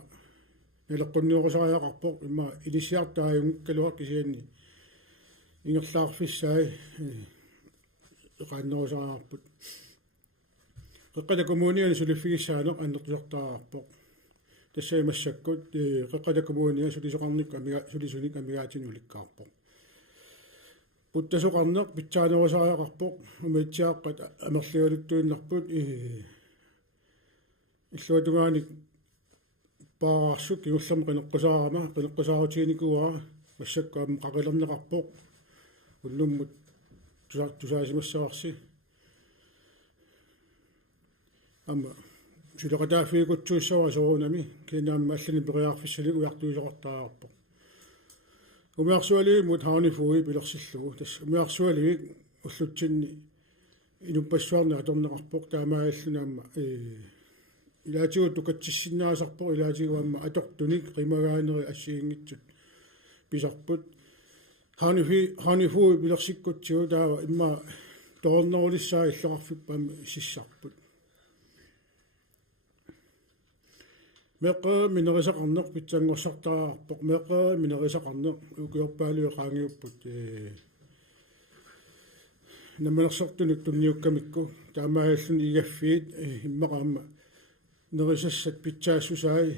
налеққунниорусариақарпоқ има илиссиартааюн калуақ кисианни ингерлаарфиссаи эқааннерусариарпут қеққата коммуниани сулиффигиссаанеқ аннертусартаарарпоқ тассай массаккут қеққата коммуниа сулисоқарник сулисуник амигаатинуликкаарпоқ путтасоқарнеқ питсаанерусариақарпоқ умитсиаққат амерлигалуттуиннарпут иллуатугааник паассут кигуллам qeneqqusaaruutiginikua массаккаама qaqilernеqarpoq уллуммут тусаасимассаварси ама сулеqataaфигутсууссава соорунами кинаамма аллани периарфиссали уяртуисоqartaagarpoq умиарсуалигимут хаунифуи пилерсиллугу тасс умиарсуалигик уллутсинни инуппассуарна аторнеqarpoq таамааллунаама илаатигут тукатсиссиннаасарпо илаатигуамма атортуник qimagaaneri ассиингитсут писарпут ханифуи пилерсиккутсигу таава имма тоорнерулиссаа иллоqarfippaama сиссарпут меқэ минерисақарнеқ питсангорсартаарпоқ меқэ минерисақарнеқ укиорпаалиу qaangiupпут намерсартунук тунниуккамикку таамааллун игаффиит иммақаама нерисассат питсаассусаи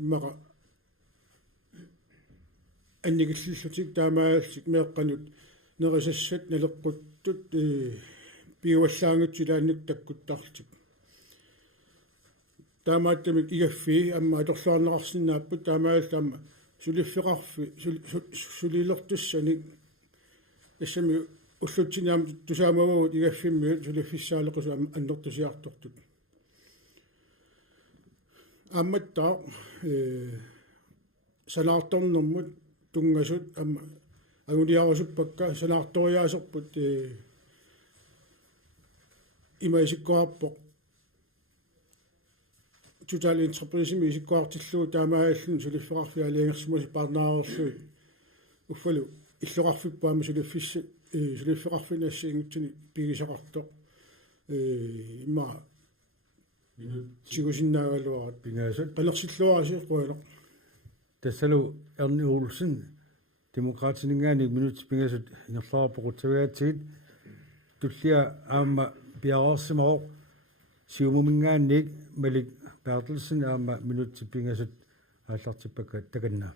иммаqa аннигиллиллутик таамааллик меэққанут нерисассат налеққуттут пиуаллаангутсилааннук таккуттарлтик таамааттамик игаффи амма аторлуарнеқарсинааппут таамааллаама сулиффеқарфи сулилертуссаник эссами уллутсинаам тусаамавагут игаффиммиут сулиффиссаалеқусу аннертусиартортут амматтаа санаарторнэрмут тунгасут амма агулиарусуппакка санаарториаасерпут имаисиккуарпоқ total entreprisimi isиккуартиллуу таамааллун сулиффеқарфиалиангерсимуси парнаарерлуи уффалу иллоқарфиппаама сулиффеқарфинассиингутсини пигисақартоқ имма чигусиннаагалуарат пингаасут қалерсиллуараси қуалеқ тассалу Erni Olsen демократинингаани минут пингаасут инерлаарпоқутсавиатсигит туллиа аама пиараарсимао сиумумингаанник малик Bertelsen аама минут пингаасут ааллартиппакка таканна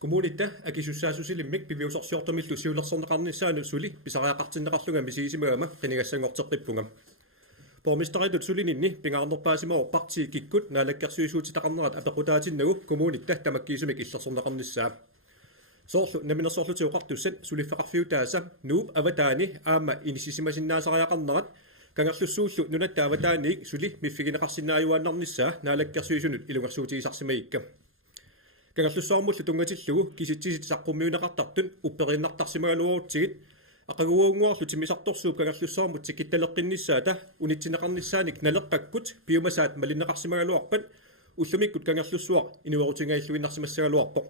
Kommunitta akisussaasusilimmik piviusarsiortamillu siulerserneqarnissaanu suli pisariaqartinneqarluga misiisimaama qinigassangorteqqippunga Pormisteritut sulininni pingaarnerpaasimaor partii kikkut naalakkersuisuutitaqarnerat apequtaatinnagu kommunitta tamakkiisumik illerserneqarnissaa soorlu naminersorlutiuqartussan suliffaqarfiutaasa nuup avataani aama inissisimasinnaasariaqarnerat kangerlussuullu nunatta avataaniik suli miffigineqarsinnaayuaannarnissaa naalakkersuisunut ilungersuutigisarsimaikka kangerlussoormullu tungatillugu kisittisit saqqummiuneqartartun upperinnartarsimagaluorutsigit aqaguuunguarlu timisartorsuup kangerlussoormut tikittaleqqinnissaata unitsineqarnissaanik naleqqakkut piumasaat malinneqarsimagaluarpat уллумиккут канgerlussuaq inuarutingailluinnarsimassagaluarpoq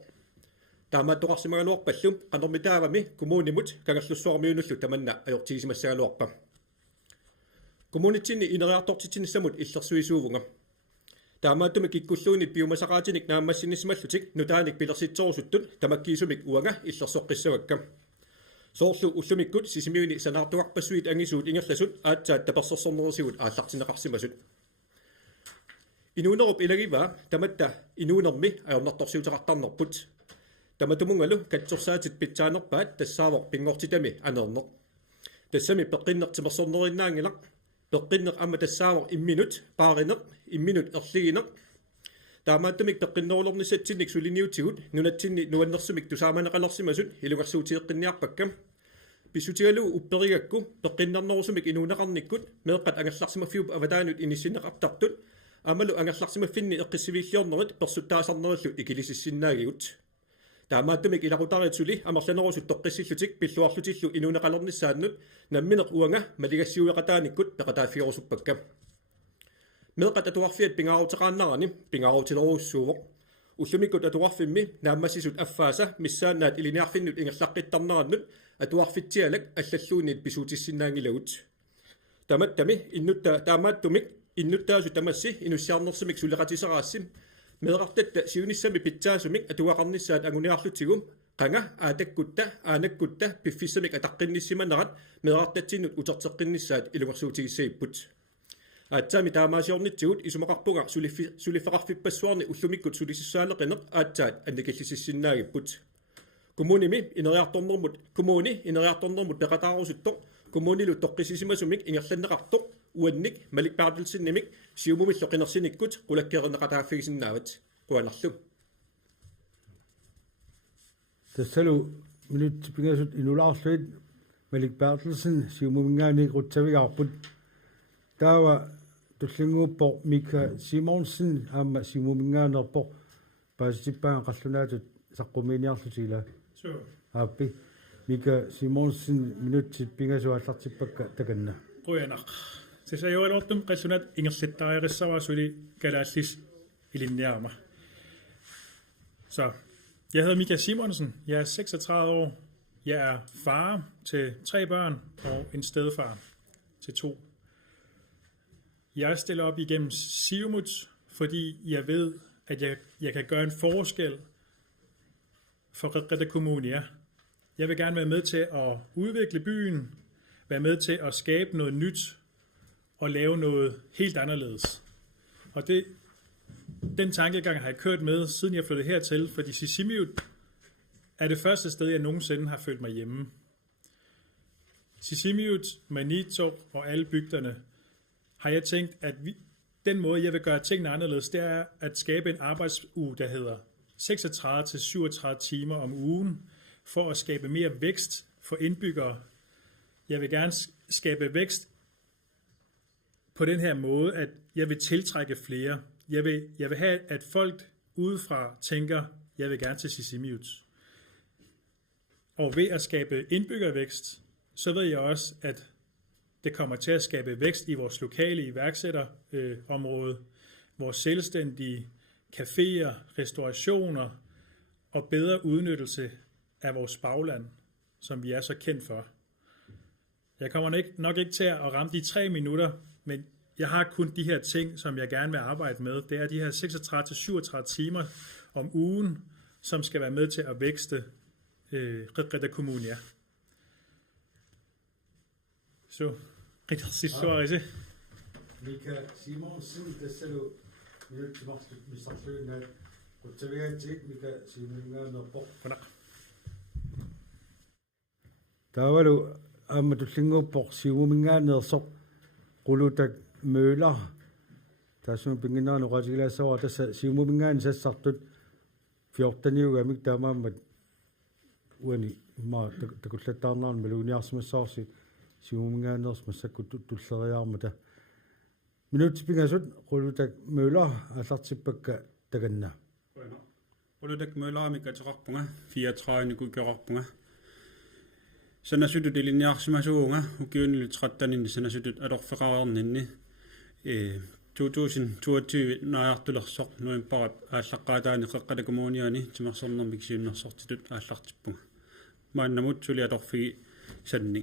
таамааттоқарсимагалуарпаллум qanermitaavami kommunimut kangerlussuarmiunullu tamanna ajortigisimassagaluarpa kommunitsinni ineriartortitsinnissamut illersuisuuvunga таамааттуми киккуллуунит пиумасақаатиник нааммассиннисмаллутик нутааник пилерситсоорсуттут тамаккиисумик уанга иллерсоққиссавакка соорлу уллумиккут сисимиуни санаартуарпассуит ангисуут ингерласут аатсаат таперсерсорнерисигут ааллартинеқарсимасут инуунеруп илагива таматта инуунерми аернарторсиутеқартарнерпут таматумунгалу катсорсаатит питсаанерпаат тассаавор пингортитами анернер тассами пеққиннертимерсорнериннаангилақ пеққиннеқ ама тассаавор имминут пааринеқ имминут ерлигинеқ таамааттумик пеққиннерулерниссатсинник сулиниутигут нунатсинни нуаннерсумик тусааманеқалерсимасут илугарсуутиеққинниарпаккам писутигалуу упперигакку пеққиннернерусумик инуунеқарниккут меэққат ангалларсимаффиуп аватаанут иниссинеқартартут амалу ангалларсимаффинни эққиссивииллиорнерит персуттаасарнериллу икилисиссиннаагигут таамааттумик илақутариатсули амерланерусут тоққиссиллутик пиллуарлутиллу инуунеқалернissaannут намминеқ уанга малигассиуеқатааниккут пеқатааффиорусуппакка меэқат атуарфиат пингаарутеқааннарани пингаарутилеруссуувоқ уллумиккут атуарфимми нааммассисут аффааса миссаанаат илиниарфиннут ингерлаққиттарнараннут атуарфитсиалак аллаллуунит писуутиссиннаангилагут таматтами иннутта таамааттумик иннуттаасу тамасси инуссиарнерсимик сулеқатисераасси меэқартатта сиуниссами питсаасумик атуақарниссаат агуниарлутигум qanga aatakkutta aanakutta piffissamik ataqqinnissimanarat meeqartatsinut uterteqqinnissaat ilungersuutigissaiput aatsaami taamaasiornitsugut isumaqarpunga suliffaqarfippassuarni ullumikkut sulisissaaleqineq aatsaat annikillisissinnaagiput kommunimi ineriartornermut peqataarusuttoq kommunilu toqqisisimasumik ingerlanneqartoq uannik malikpaartilsinimik siumumillo qinersinikut qulakkeerneqataaffigisinnaavat quanarlu тассалу минут пингасут инулаарлуит Мalik Bertelsen siumumingaani rutsavigаарput taava tullinguuppo Mika Simonsen aamma siumuminngaanerpo paasippaan qallunaatut saqquminiarlusila aappi Mika Simonsen minutsit pingasuallartippakka takanna quyanaq sisayualortum qassunat ingerlittariarissavaasuli kalaallis ilinniarma så jeg hedder Mika Simonsen. Jeg er 36 år. Jeg er far til 3 børn og en stedfar til 2. Jeg stiller op igennem Siumut, fordi jeg ved, at jeg kan gøre en forskel for Red Kommune. Jeg vil gerne være med til at udvikle byen, være med til at skabe noget nyt og lave noget helt anderledes. Og den tankegang har jeg kørt med, siden jeg flyttede hertil, fordi Sisimiut er det første sted, jeg nogensinde har følt mig hjemme. Sisimiut, Maniitsoq og alle bygderne har jeg tænkt, at den måde, jeg vil gøre tingene anderledes, det er at skabe en arbejdsuge, der hedder 36-37 timer om ugen, for at skabe mere vækst for indbyggere. Jeg vil gerne skabe vækst på den her måde, at jeg vil tiltrække flere. Jeg vil have, at folk udefra tænker, jeg vil gerne til Sisimiut. Og ved at skabe indbyggervækst, så ved jeg også, at det kommer til at skabe vækst i vores lokale iværksætterområde, vores selvstændige caféer, restaurationer og bedre udnyttelse af vores bagland, som vi er så kendt for. Jeg kommer nok ikke til at ramme de 3 minutter, men jeg har kun de her ting, som jeg gerne vil arbejde med. Det er de her 36-37 timer om ugen, som skal være med til at vækste Red Kommune. Så, rigtig sidste svar, ikke? Mika Simonsen, tassalu minuttimartut missarluunnaat ruttavigaatiit Mika siumuminngaanerpo taavalu aamma tullinguuppoq siumuminngaanersoq qulutak møller taasum pinginaanu qatigilaassawa tassa siumumingaani sassartut 14-niugamik taamaammat uani ma takullattaarnaan maluuniarsimassaarsi siumumingaaners massakut tulleriarmata minutipingasut qulutak møller allartippakka takanna qulutak mølleramikka teqarpunga 34 kukerarpunga sanasutut ilinniarsimasuunga ukiunili 13 sanasutut alorfeqararninni 2022 naajartulersoq nuimparap ааllaqqaataani qeqqalakommuniani timersornermik siunnersortitut aallartippunga maannamut suli atorfigi sanni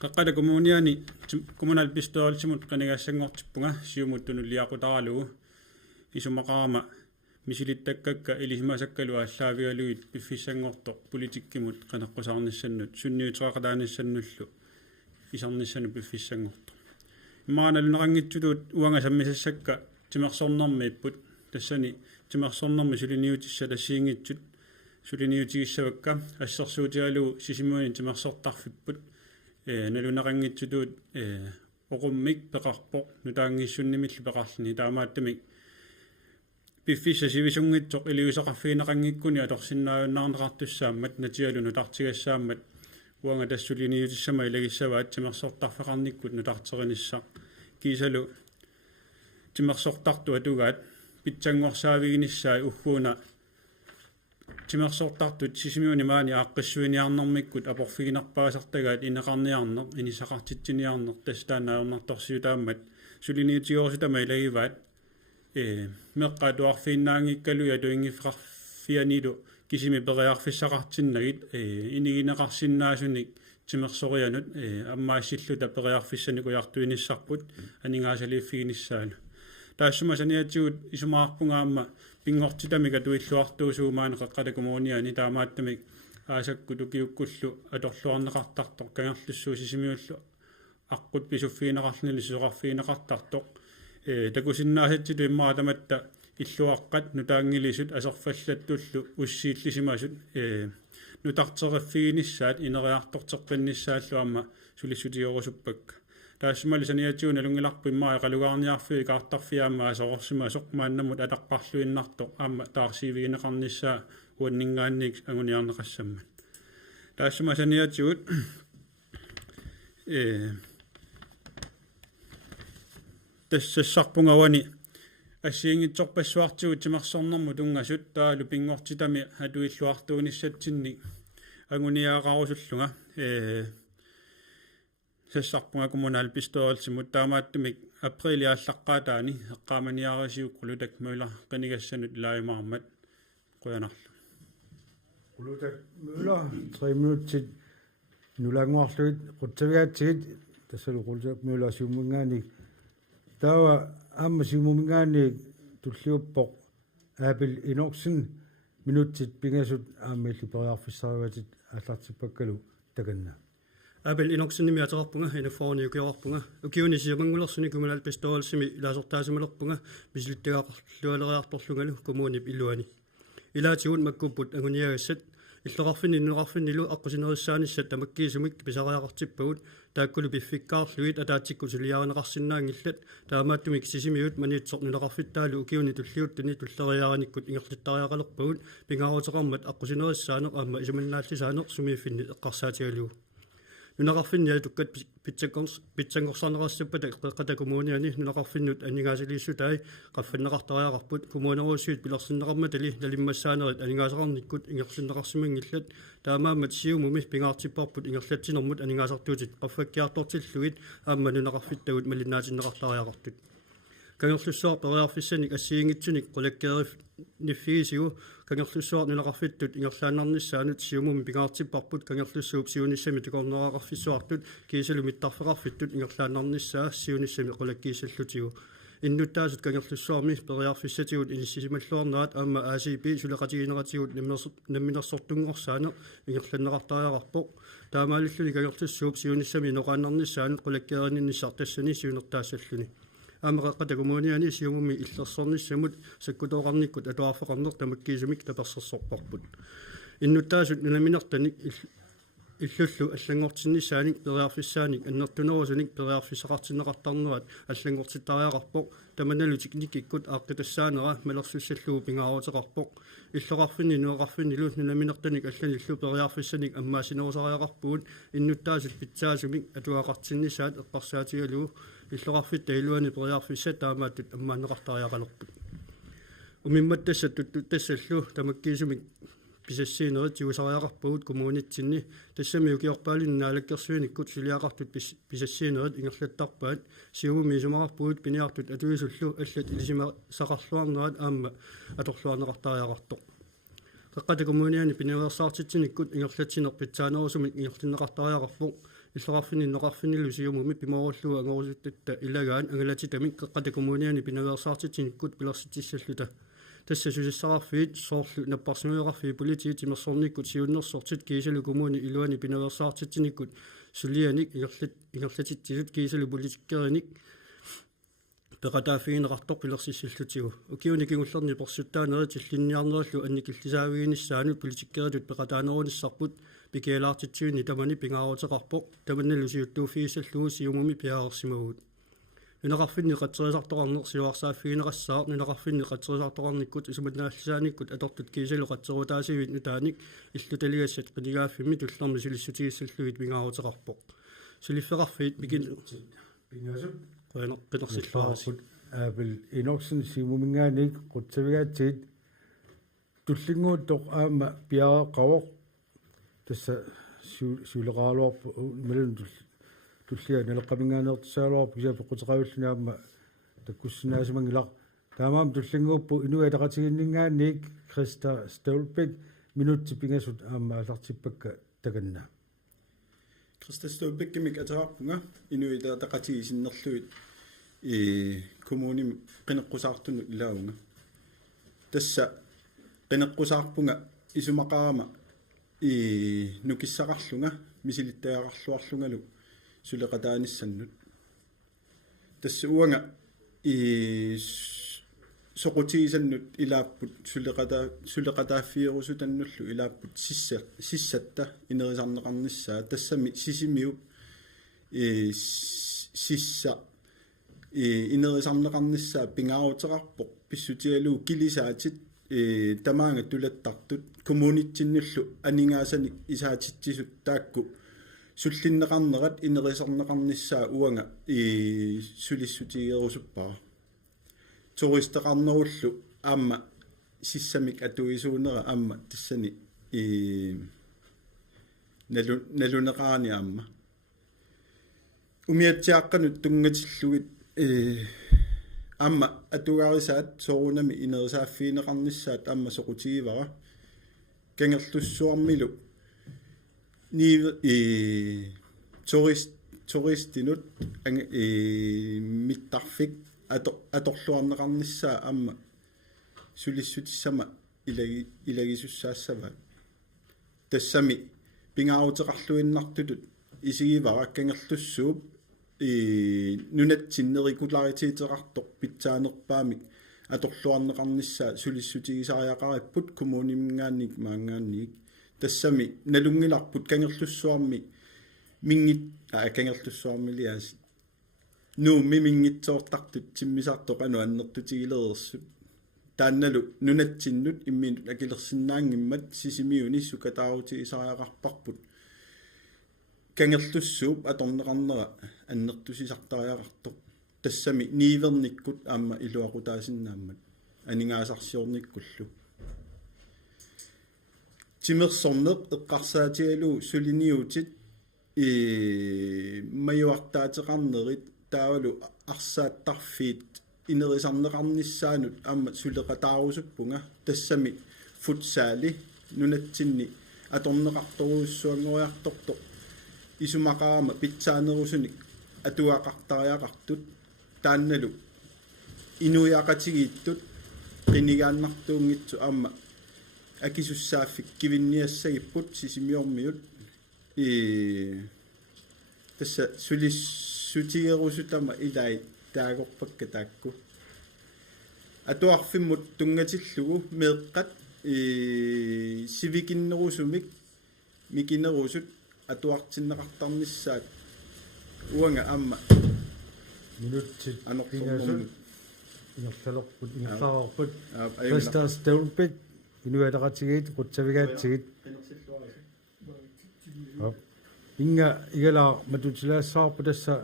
qeqqalakommuniani kommunal pistoolsimut qanigassangortippunga siumuttunu liaqutaralugu isumaqarama misilittakkakka ilisimasakkalu ааllaavigaluit piffissangortoq politikkimut qaneqqusarnissannut sunniuteqaqalaanissannullu isarnissanu piffissangortoq immaanalunaqanngitsuluut uangasammisassakka timersornermiipput tassani timersornermi suliniutissa tassiingitsut suliniutigissavakka assersuutialugu sisimuani timersortarfipput nalunaqanngitsuluut oqummik peqarpoq nutaangissunnimillu peqarlini taamaattamik piffissa sivisungitsoq iliusaqarfiinaqangikkuni atorsinnaajunnaarneqartussaammat natialunu tartigassaammat uanga tassuliniutissama ilagissavaat timersortarfeqarnikkut nutarterinissaq kiisalu timersortartu atugaat pitsanngorsaaviginiссаа ugguuna timersortartut sisimiuni maani aaqqissuiniarnermikkut aporfiginarpaasartagaat ineqarniarneq inisaqartitsiniarneq tastaanaajornartorsiutaammat suliniutigorsutama ilagivaat meqqaatuarfiinnaangikkaluya tuingifeqarfianilu kisimi periarfissaqartinnagit inigineqarsinnaasunik timersorianut ammaasilluta periarfissanikujartuinissarput aningaasaliiffiginissaalu taassuma saniatigut isumaarpungaamma pingortitamika tuilluartuusuumaani qeqqalakommuniani taamaattamik aasakku tukiukkullu atorluarneqartartoq kangerlussuu sisimiullu aqqut pisuffiineqarnili suqarfiineqartartoq takusinnaasatilu immaatamatta illuaqqat nutaangilisut aserfallattullu ussiillisimasut nutarteriffiinissaat ineriartorteqqinissaallu amma sulissutigorusuppak таассумалисаниатиуна лунгиларпиммаа қалугаарниарфи kaartarfiaammaa soorсима соқмааннамут атаққарлуиннарто аама таарсивигинеқарниссаа уаннингаанник агуниарнеқассаммат таассумасаниатиут тассассарпунгавани ассиингитсорпассуартигут тимарсорнэрму тунгасут таалу пингортитами атуиллуартуунissатсинник агуниаарарусуллунга сассарпунга коммунаал пистоолсимут таамааттумик априли ааллаққаатаани эққааманиарасиуккулу такмуила қинигассанут лаимаармат қуянарлу улутак мула 3 минутсит нулангуарлуит қутсавиаатсигит тассалу қулсап муласиуммунгаани таава аама симумунгаани туллиуппоқ аапил инорсин минутсит пингасут ааммилли периарфиссаруатит аллартиппаккалу таканна Apel inoksinimi atarpunga inaforni ukiarpunga ukiuni siamangullersuni kommunal pistoolsimi ilasortaasimalerpunga misilittigaaqarlualeriartorlungalu kommunip illuani ilaatigut makkupput anguniagassat иллоqarfini nuqarfinilu aqqusинерissaanisat tamakkiisumik pisariaqartippagut taakkulu piffikkaarluit ataatsikku suliaaneqarsinnaangillat taamaattumik sisimiut maniitsornuneqarfittaalu ukiuni tulliuttuni tulleriaanikkut ingerlittariaqalerpagut pingaaruteqarmat aqqusинерissaaneq aamma isumannaallисaaneq sumiiffinni eqqarsaatigalu нунақарфинниа туккат питсангорсарнерассаппата эққатакумууниани нунақарфиннут аннигаасилииссутай қаффаннеқартариақарпут кумуунеруусуит пилерсиннеқарматали налиммассаанерит аннигаасақарниккут ингерлиннеқарсимангиллат таамаамат сиумуми пингаартиппарпут ингерлатсинермут аннигаасартуутит қаффаккиартортиллуит аама нунақарфиттагут малиннаатиннеқартариақартут кангерлуссуар периарфиссаник ассиингитсуник қулаккеериф ниффигисигу кангерлуссуар нунақарфиттут ингерлааннарниссаанут сиумуми пингаартиппарпут кангерлуссууп сиуниссами тукорнераақарфиссуартут кисалумиттарфеқарфиттут ингерлааннарниссаа сиуниссами қулаккииссаллутигу иннуттаасут кангерлуссуарми периарфиссатигут иниссисималлуарнаат аама ACP сулеқатигинератигут намминерсортунгорсаане ингерланнеқартариақарпоқ таамааллуни кангерлуссууп сиуниссами ноқааннарниссаанут қулаккеериннissartassани сиунертаассаллуни амеқақатакумууниани сиумуми иллерсорниссамут саккутооқарниккут атуарфеқарнер тамаккиисумик таперсерсорпарпут иннуттаасут нунаминертаник иллуллу аллангортиннissaaник периарфиссааник аннертунерусуник периарфиссақартиннеқартарнерат аллангортиттариақарпоқ таманалу тикникиккут ааққитассаанера малерсуссаллугу пингааруутеқарпоқ иллоқарфинни нуақарфиннилу нунаминертаник алланиллу периарфиссаник аммаасинерусариақарпугут иннуттаасут питсаасумик атуақартиннissaат эққарсаатигалугу иллоқарфитта илуани периарфиссат таамааттут аммаанеқартариақалерпут умимматтассаттут тассаллу тамаккиисумик писассиинерит тиусариақарпугут коммуунитсинни тассами укиорпаалин наалаккерсуиниккут сулиақартут писассиинерит ингерлаттарпаат сиумуми сумарарпугут пиниартут атуисуллу аллат илисима сақарлуарнерат аама аторлуарнеқартариақарто қаққата коммуниани пиневерсаартитсиниккут ингерлатсинер питсаанерусумик ингерлиннеқартариақарпоқ иллоқарфини ноқарфинилу сиумуми пиморуллуа ангорусуттатта илагаан ангалатитамик қаққата коммуниани пиневерсаартитсиниккут пилерситиссаллута тасса сусиссараффиит соорлу наппарсинуйоқарфи политии тимерсорниккут сиуннерсортит кисалу коммуни илуани пиневерсаартитсиниккут сулианик ингерлатитсисут кисалу политиккериник пеқатаафигинеқартоқ пилерсиссаллутигу укиуни кигуллерни персуттаанери тиллинниарнериллу анникиллисаавигиниссаанут политиккеритут пеқатаанеруниссарпут пикиалаартитсуини тамани пингааруутеқарпоқ таманналу сиуттууфигисаллугу сиумуми пиаарерсимагут нунақарфинни қатсерисартоқарнер сиуарсааффигинеқассаар нунақарфинни қатсерисартоқарниккут исуматнааллисааниккут атортут кисалу қатсерутаасивит нутааник иллуталигассат қинигааффими туллерми сулиссутигиссаллугит пингааруутеқарпоқ сулиффеқарфиит микин пингасут қинерсиллаарасит аапил инорсин симумингааник қутсавигаатсигит туллингуут аама пиареққавоқ тасса сулеқаалуарпу малун туллиа налеққамингаанеэртсаалуарпу кисааппе қутеқавиллунаама таккуссинаасимангилар таамаам туллингууппу инуатақатигиннингаанник Криста Столбек минутти пингасут аама алартиппакка таканна Криста Столбеккимик атаарпунга инуитаатақатигисиннерлуит коммуни қинеққусаартуну илаунга тасса қинеққусаарпунга исумақаама нукиссақарлунга мисилиттаақарлуарлунгалу сулеқатааниссаннут тасса уанга соқутигисаннут илааппут сулеқатааффиерусутаннуллу илааппут сиссатта инерисарнеқарниссаа тассами сисимиу sissa inerisarneqarnissaa pingaarutaqarpoq pissutialuu kilisaatit tamaanga tulattartut kommunittinnullu aningaasani isaatitsisut taakku sullinneqarnerat inerisarneqarnissaa uanga sulissutigerusuppaa turisteqarnerullu aamma sissamik atuisuunera aamma tassani naluneqaani aamma umiatsiaqqanut tungatilluit aamma atugaarisaat soorunami inerisaafiineqarnissaat aamma soqutigivara kangerlussuarmilu turistinut mittarfik atorluarneqarnissaa aamma sulissutissama ilagisussaassavat tassami pingaarutеқарлуиннартутут исигивара кангерлуссууп нунатсиннерикуларитиитерартор питсаанерпаамик аторлуарнеқарнissaa сулиссутигисариақариппут коммунимгаанник маангаанник тассами налунгиларпут кангерлуссуарми мингит кангерлуссуармилиас нуумми мингитсоортартут тиммисартоқану аннертутигилерерсут таанналу нунатсиннут имминут акилерсиннаангиммат сисимиуни сукатаарутигисариақарпарпут кангерлуссууп аторнеқарнера аннертусисартариақартоқ тассами нииверниккут аама илуақутаасиннааммат анингаасарсиорниккуллу тимерсорнеқ эққарсаатигалу сулиниутит маюартаатеқарнерит таавалу арсааттарфиит инерисарнеқарнissaанут аама сулеқатаарусуппунга тассами футсаали нунатсинни аторнеқарторуссуангориарторто исумақаама питсаанерусуник атуақартариақартут таанналу инуяақатигииттут қинигааннартуунгитсу аама акисуссааффик кивинниассагиппут сисимиормиут тасса сулиссутигерусутама илай таагорпакка таакку атуарфиммут тунгатиллугу меэққат сивикиннерусумик микинерусут атуартиннеқартарнissaат уанга аама минутсит анорсорнермут инерлалерпут ингерлаарпут фестас таулпит инуалератигит қутсавигаатсигит инга игала матутилаассаарпу тасса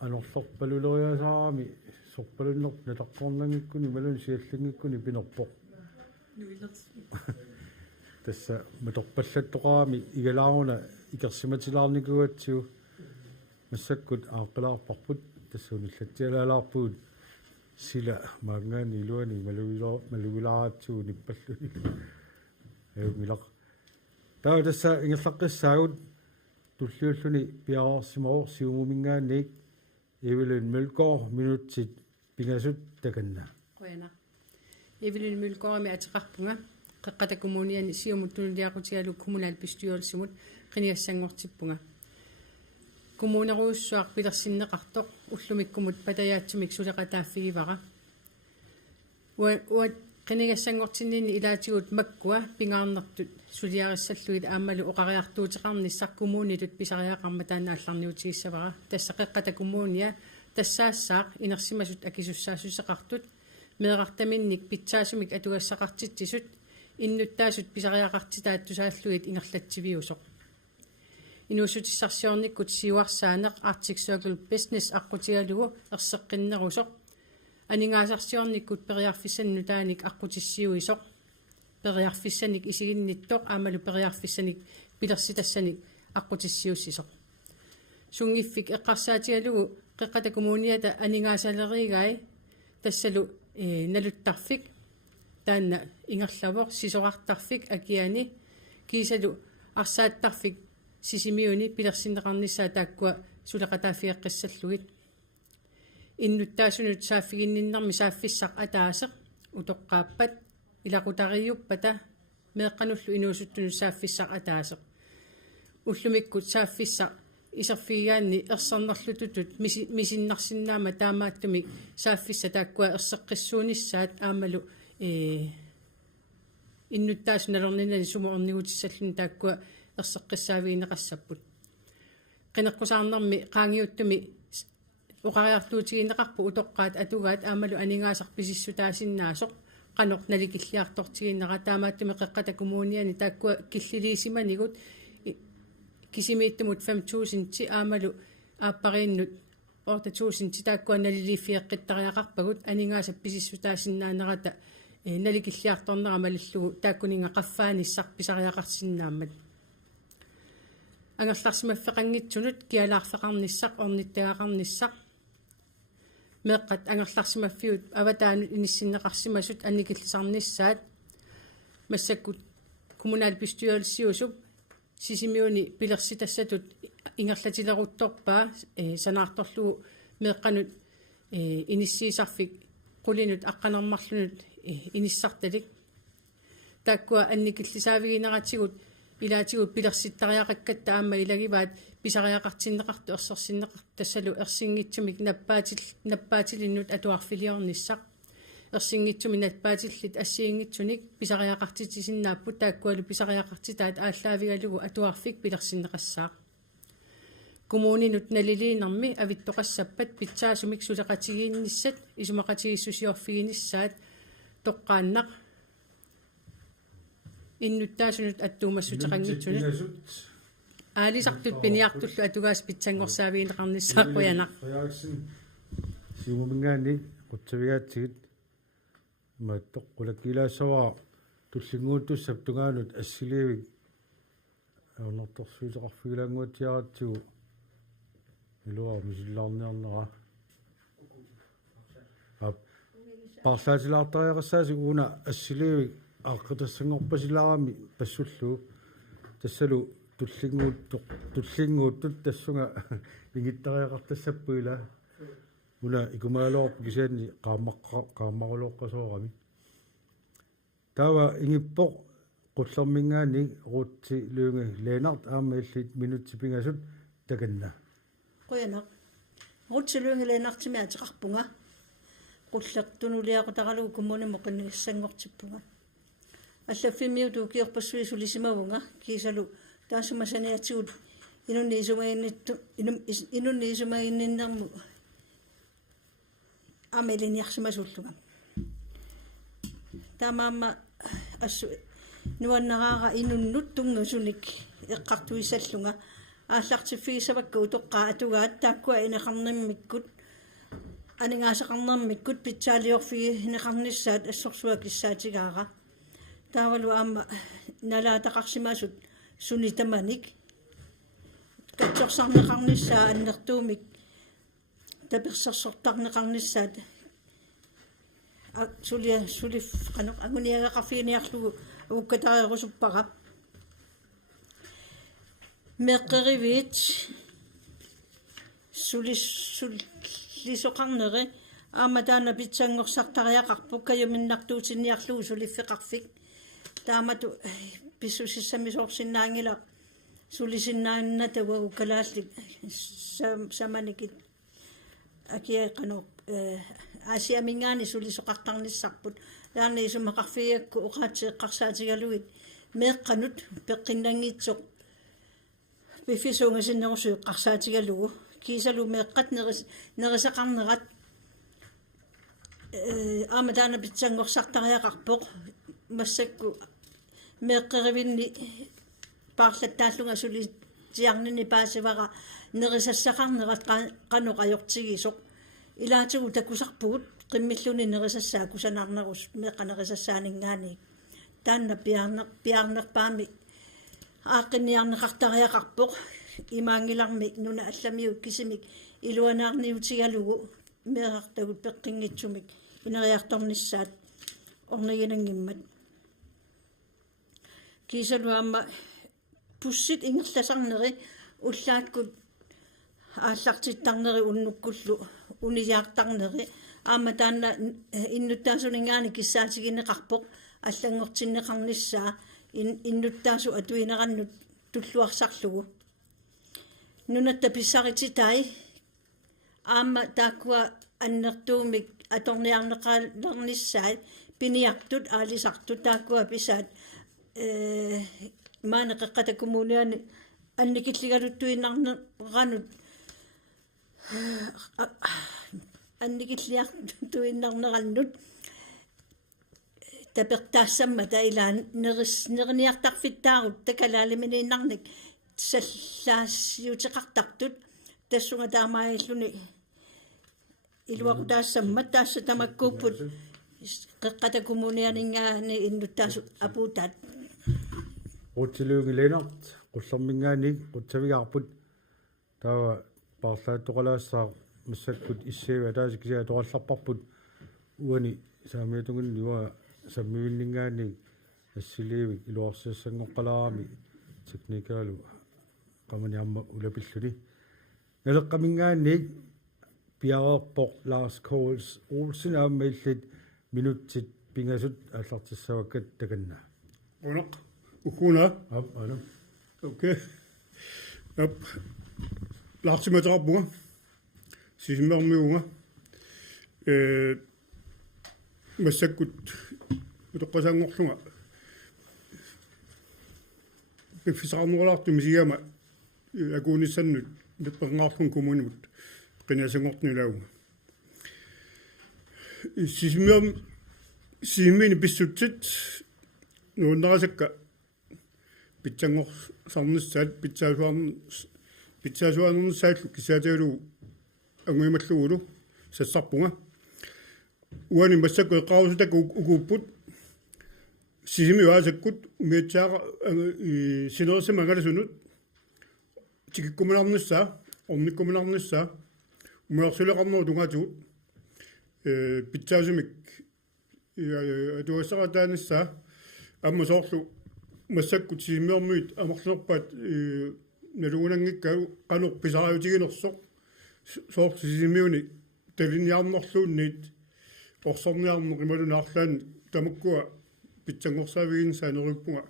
анерлорпалулериасаарами сорпалуннерп наларпорнангиккуни малун сиаллингиккуни пинерпоқ тасса маторпаллаттоқарами игалааруна икерсиматилаарникуатсиу массаккут ааққилаарпарпут тассууниллатсиалаалаарпуут сила маангаани илуани малугилааратсуу ниппаллуни эумилақ таа тасса ингерлаққиссаагут туллиуллуни пиараарсимавор сиумумингаанник Evelyn Mølgaard minutsit pingasut takanna. Qoyana. Evelyn Mølgaard med atqarpunga qaqqatakumuniani siumuttunuliaqutialu kommunal bestyrelsemut qiniassangortippunga. Kommuneruussuaq pilersinneqartoq ullumikkumut patayaatsimik suleqataaffigivara. Wa qiniassangortinni ilaatigut makkua pingaarnertut suliarissalluit aammalu oqariartuuteqarnissaq kommunitut pisariaqarma taanaallarniutigissavara tassaqeqqatakummuunia тассаассаақ инерсимасут акисуссаасусеқартут меэқартаминник питсаасумик атугассақартитсисут иннуттаасут писариақартитааттусааллуит ингерлатсивиусоқ инуусутиссарсиорниккут сиуарсаанеқ Arctic Circle Business аққутигалугу ерсеққиннерусоқ анингаасарсиорниккут периарфиссаннутааник аққутиссиуисоқ периарфиссаник исигинниттоқ аамалу периарфиссаник пилерситассаник аққутиссиуссисоқ сунгиффик эққарсаатигалугу qeqqatakumuniata aningaasaleerigai tassalu naluttарфик таанна ингерлавоқ сисоқартарфик акиани кисалу арсааттарфик сисимиуни пилерсиннеқарниссаа тааккуа сулеқатаафиэққиссаллугит иннуттаасунут сааффигинниннарми сааффиссақ атаасеқ утоққааппат илақутариуппата меэққануллу инуусуттунут сааффиссақ атаасеқ уллумиккут сааффиссақ исерфигаанни ерсарнерлутутут мисиннарсинаама таамааттумик сааффисса тааккуа ерсеққиссуунissaат аамалу иннуттаасуналернинани сумоорнигутиссаллун тааккуа ерсеққиссаавиинеқассаппут qinekkusaarnermi qaangiuttumi uqariartuutiginnaqarpu utoqqaat atugaat aamalu aningaasaq pisissutaasinnaasoq qanoq nalikilliartortiginnara taamaattumi qeqqata kumuuniani taakkua killiliisimanigut kisimiittumut 5000 ti aamalu aappariinnut 8000 ti taakkua naliliiffieqqittariaqarpagut aningaasaq pisissutaasinnaanerata nalikilliartornera malillugu taakkuninga qaffaanissaq pisariaqarsinnaammat angerlarsimaffeqanngitsunut kialaarfeqarnissaq ornittagaqarnissaq meeqqat angerlarsimaffiut avataanut inissinneqarsimasut annikillisarnissaat massakkut kommunalbestyrelsiusuk sisimiuni pilersitassatut ingerlatileruttorpaa sanaartorlugu meeqqanut inissiisarfik qulinut aqqanermarlunut inissartalik taakkua annikillisaavigineratigut ilaatigut pilersittariaqakkatta aamma ilagivaat pisariaqartinneqartu ersersinneqart tassalu ersinngitsumik nappaatilinnut atuarfiliornissaq ersinngitsumi nappaatilit assiingitsunik pisariaqartitisinnaapput taakkualu pisariaqartitaat aallaavigalugu atuarfik pilersinneqassaaq kumuuninut naliliinermi avittoqassappat pitsaasumik suleqatigiinnissat isumaqatigissusiorfiginissaat toqqaannaq innuttaasunut attuumassutiqanngitsunut aalisartut piniartullu atugaas pitsangorsaavigneqarnissaaqquyanaq siumumingaanni qutsavigaatsigit maattoq qulakiilaassavaa tullinguuttussap tungaanut assiliivik aornertorsuuteqarfigilaanguatiaratsigu ilua misillarniarnera parlaatilaartariaqassaasi uuna assiliivik aqqitassanngorpasilaarami passullu tassalu tullinguuttut tassunga ingittariaqartassappuila una ikumaaloorpu kisianni qaammaruloqqasoorami taava ingippoq qullermingaani ruutsi luungi leenart aammaillit minutsipingasut takanna qoyanaq ruutsi luungi leenartimiatiqarpunga qullertunuliaqutaqalugu kummunimo qinnigissanngortippunga аллаффимиуту киорпассуисулисимавунга кисалу таасумасаниатигут инунниисумагинниннэрму амелиниарсимасуллуга таамаама ассу нуаннараара инуннут тунгасуник эққартуисаллунга ааллартиффигисавакка утоққаа атугаат тааккуа инеқарниммиккут анингаасеқарнермиккут питсаалиорфиги инеқарниссаат ассорсуакиссаатигаара таавалу аама налаатақарсимаасут сунитаманик катсорсарнеқарниссаа аннертуумик таперсерсортарнеқарниссаат сулиф канақ агуниагақарфигиниарлугу уккатариерусуппара меққеривит сулисоқарнери аама таана питсангорсартариақарпук каюминнартуутинниарлугу сулиффеқарфик таамату писсусиссамисоорсиннаангила сулисиннааннатава уккалаалли саманикит акиақано асиамингаани сулисоқартарниссарпут таана исумақарфиакку уқаатсеққарсаатигалугит меэққанут пеққиннангитсоқ пиффисуунгасиннерусуэққарсаатигалугу кисалу меэққат нерисақарнерат аама таана питсангорсартариақарпоқ массакку меэққеривинни paarlattaallunga suli tiarnini paasivara nerisassaqarnerat qanuqajortigisoq ilaatigu takusarpugut qimmilluni nerisassaakkusanarnerus meqqanerisassaaninggaani taanna piarnerpaami aaqqinniarneqartariaqarpoq imaangilarmi nuna allamiuk kisimik iluanaarniutigalugu meeqartagut peqqinngitsumik ineriartornissaat orniginangimmat kiisaluamma pussit ingerlasarneri ullaakkut aallartittarneri unnukkullu uniyaartarneri aama taanna innuttaasuningaani kissaatigineqarpoq аллангортиннеқарнissaa иннуттаасу атуинерannут туллуарсарлугу нунатта писсарититай аама тааккуа аннертуумик аторниарнеқалернissaai пиниартут аалисартут тааккуа писаат маанеқеққата коммуниани анникиллигалуттуиннарнеранут анникиллиартуиннарнерannut tapертаассамма таилаан нерниартарфиттаарут такалаалиминииннарник саллаассиутеқартартут тассунга таамаиллуни илуақутаассамма таасса тамаккууппут қеққатакумуниарнингаани иннуттаасу апуутаат рутилуугиленарт qullermingaani qutsavigаарput taava parlaattoqalaassаа массаккут иссиава таасикисиа тоқалларпарпут уани саамиатунгунниуа саммивиннингаани ассиливик илуарсиассангоққалаарами техникалу qamaniarma ulapilluni налеққамингаанник пиареерпоқ Lars Coles Olsen ааммаиллит минутсит пингасут аллартиссаваккат таканна онақ укуна ана окей ап лартиматерпунга сисимермиунга массаккут утоққасаангорлунга пифисаарнурлаарту мисигама акуниссаннут неппенгарлун коммунимут qinasangortnulauga сисиммини писсутсит нууннарасакка питсангорсарниссаат питсаасуарнернссааллу кисаатаалу ангуималлугулу сассарпунга уани массакку эққарусутак укууппут сисимиуаасаккут умиатсаара синерсимагаласунут тикиккуминарнissaa орниккуминарнissaa умиарсулеқарнеру тунгатуут питсаасумик атуассаратааниссаа амма соорлу массаккут сисимиормуит амарлерпаат налугунангиккау qanor pisariutiginersoq soort sisimiuni taliniarnerluunniit орсорниарнер ималунаарлаан тамуккуа питсангорсаавигинсаанеруппунга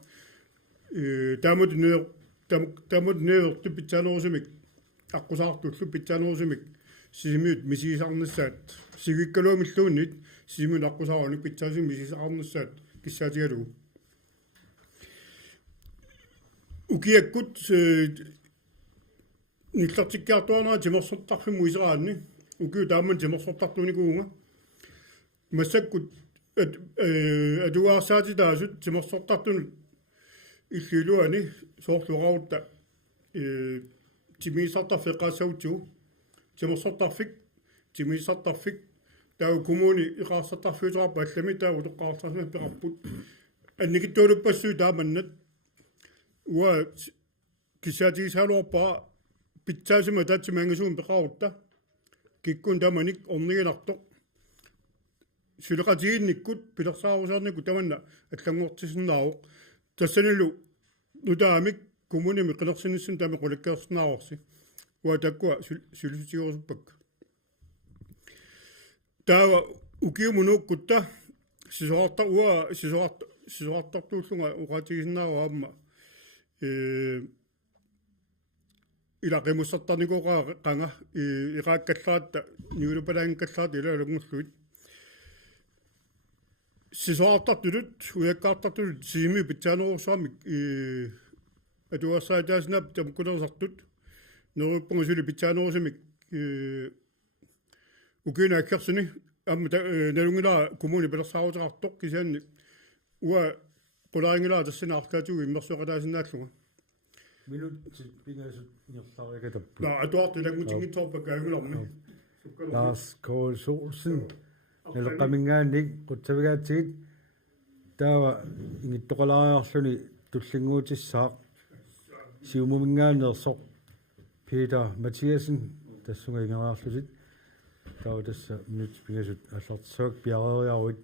таамут неерту питсаанерусумик аққусаартуллу питсаанерусумик сисимиут мисисаарнissaат сигиккалуумиллууннит сисимиун аққусааруник питсаасуми мисисаарнissaат киссаатигалугу укиаккут никлартиккаартуарнера тимерсортарфиму исераанни укиу тааман тимерсортартуникуунга массаккут адуаарсаатитаасут тимерсортартунут иллилуани соорлугаруутта тимисартарфеққаассаутсуу тимерсортарфик таа коммуни иқарсартарфиутерапа аллами таа утоққартарфи пеқарпут анникиттуулуппассуу тааманнат уа кисаатигисаалуарпаа питсаасима таатсимаангасуун пеқарутта киккун таманик орнигинарто сулеқатигинниккут пилерсаарусаарникку таманна аллангуортисиннаавоқ тассанилу нутаамик коммуними қилерсиниссун таами қулаккеерсинааорси уа таккуа сулисутигорусуппакка таава укиумунууккутта сисоартартууллунга уқатигисиннаава аама илақимуссартарникоқаа қанга иқааккаллаатта ниулупалаангкаллаат илаалагунгуллуит сисоартартулут уяккаартартулут сими питсаанерусаамик атуассаатааснап тамкулерсартут неруппунга сули питсаанерусамик укинааккерсуни амма налунгилаа коммуни пелерсаарутеқартоқ кисаанни уа qularingilaa tassinaartaatugu immersuqalaasinnaalluga minut pingasut ngerlarikatappu la atuartilangutigitorpakka agularmi Lars Coles Olsen nalqamingaannik qutsavigaatigit taava ingittoqalaariarluni tullinguutissaaq siumumingaannersoq Peter Mathiasen tassunga ingeraarlusit taava tassa minut pingasut allartissuak piareeriaruit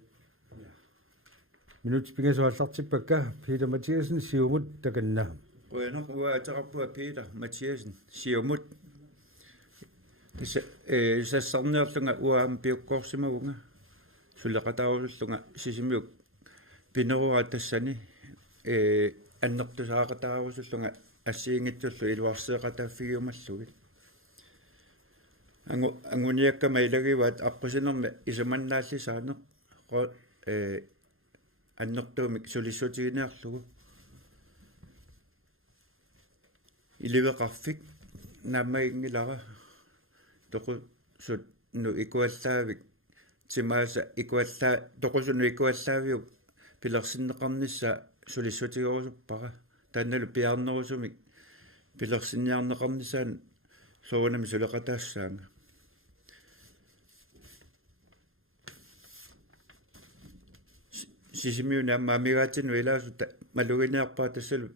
minut pingassuallartippakka Peter Mathiasen siumut takanna qoyanoq uaataqarpua Peter Mathiasen siumut sassarniorlunga uaam piukkorsimagunga sulleqataarulluga sisimiuk pinerua tassani annertusaaqataarusulluga ассиингитсуллу илуарсеэқатааффигиумаллугит ангуниаккама илагиваат аққусинерми исуманнааллисаане аннертуумик сулиссутигинеарлугу ileveqarfik naammaginngilara toqu sut nu ikuallaavik timaasa ikuallaa toqusunu ikuallaaviuk pilersinneqarnissa sulissutigorusuppara taannalu piarnerusumik pilersinniarneqarnisaan soonami suleqataassaanga sisimiuna ammaamigaatinu ilaasutta maluginiarpaa tassalu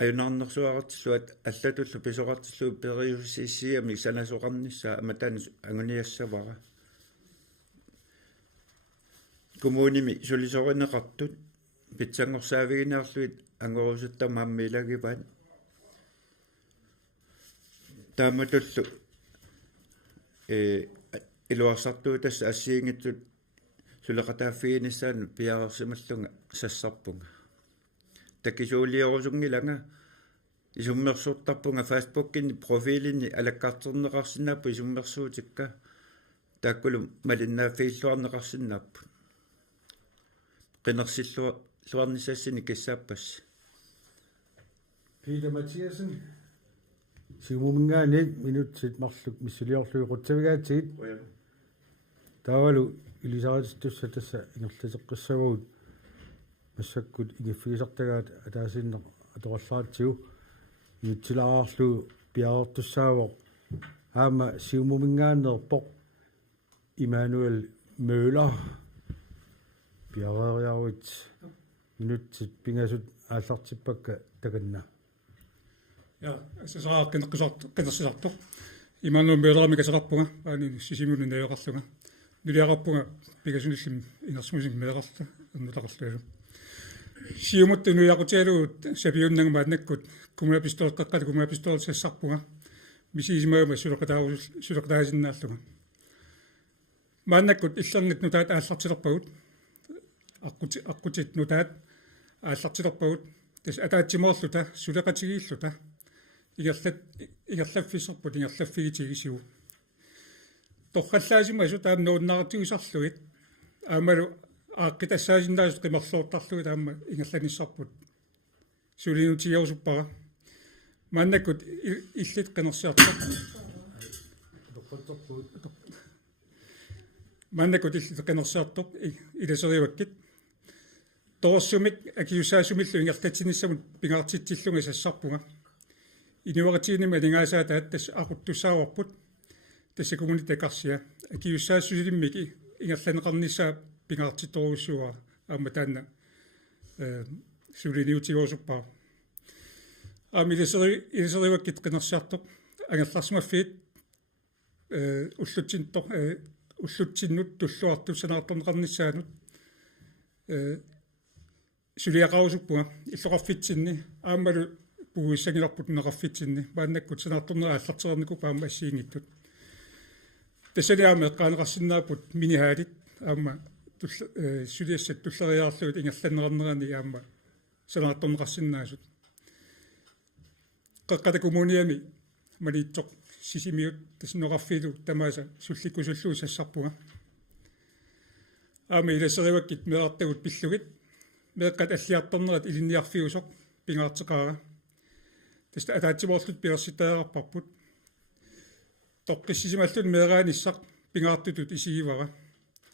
ajunarnersuaqartilluat аллатуллу писоқартиллуу периусиссиами санасоқарнissaa аматаани агуниассавара коммуними сулисоринеқартут питсангорсаавигинеарлуит ангорусуттамааммилагиваат тааматуллу илуарсартуу тасса ассиингитсут сулеқатааффигиниссаан пиарерсималлунга сассарпунга такисуулиорусунгиланга исуммерсууртарпунга фейсбуккинни профилинни алаккаартернеқарсинааппу исуммерсуутикка тааккулу малиннааффииллуарнеқарсинааппу qinnersillуарнissassini киссааппас Peter Mathiasen сигумингаани минутсит марлук миссулиорлуи қутсавигаатигит таавалу илисаратиттусса тасса ингерласеққиссагуут массаккут игиффигисартагаат атаасинне атораллаатсигу иутсилааарлу пиаартуссаавоқ аама сигумингааннерпоқ Immanuel Møller пиарариаруит минутсит пингасут ааллартиппакка таканна ja сесаа qinnersisartoq Immanuel Møller микасеқарпунга аани сисимулун наёқарлунга нулиақарпунга пигасуниллим ингерсмусинг меэқарла аннутақарлуалу сиумут нуяқутиалуут сапиуннага мааннаккут кумапистолеққаққали кумапистол сассарпунга мисисимаама сулеқатаасиннааллуга мааннаккут иллернит нутаат ааллартилерпагут аққутит нутаат ааллартилерпагут тас атаатсимоорлута сулеқатигииллута игерлаффиссерпут игерлаффигитигисигу торхаллаасимасу таам нууннаартигусарлугит аамалу ааққитассаасиннаасут қимерлуортарлугит аама ингерланиссарпут сулинутигиорсуппара мааннаккут иллит қинерсиартоқ мааннаккут иллит қинерсиартоқ иласериваккит торсумик акиусаасумиллу ингерлатсиниссамут пингаартитсиллунга сассарпунга инуаратигнима лингаасаатаат тас ақуттуссааварпут тасса коммунитакарсиа акиуссаассусилиммики ингерланеқарнissaа пингаартитторуссуа аама таанна сулиниутигоосуппаа илисериваккит қинерсиартоқ ангерларсимаффиит уллутсиннут туллуартуссанаартарнеқарнissaанут сулиақарусуппуга иллоқарфитсинни аамалу пугиссагиларпут неқарфитсинни мааннаккут санаарторнера аллартерернику паама ассиингиттут тассалиаама эққаанеқарсинаапут минихаалит аама сулиассат туллериаарлугит ингерланнеқарнерани аама санаарторнеқарсинаасут қаққата коммуниами малиитсоқ сисимиут таснеқарфилу тамааса сулликкусуллуу сассарпуга аама иласериваккит меартагут пиллугит меэккат аллиарторнерат илинниарфигусоқ пингаартеқаара таста атаатсимоорлут пиерситаагарпарпут тоққиссисималлут меэрааниссақ пингаартутут исигивара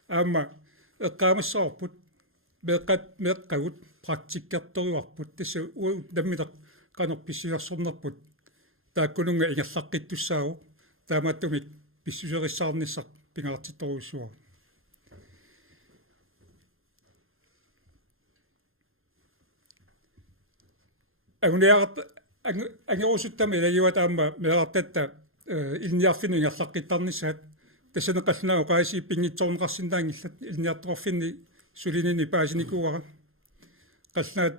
аама эққаамассаарпут меэққагут практиккерторуарпут тасса уут наммилеқ канерписсиерсорнерпут тааккунунга ингерлаққиттуссаагу таамааттумик писсусериссаарниссақ пингаартитторуссуа агуниарат ангерусуттами илагиватаама меэртатта илниарфини ингерлаққиттарнissaат тассанеқалнаа оқааси пингитсорнеқарсинаангиллат илниарторфинни сулинини паасиникуара қалнаат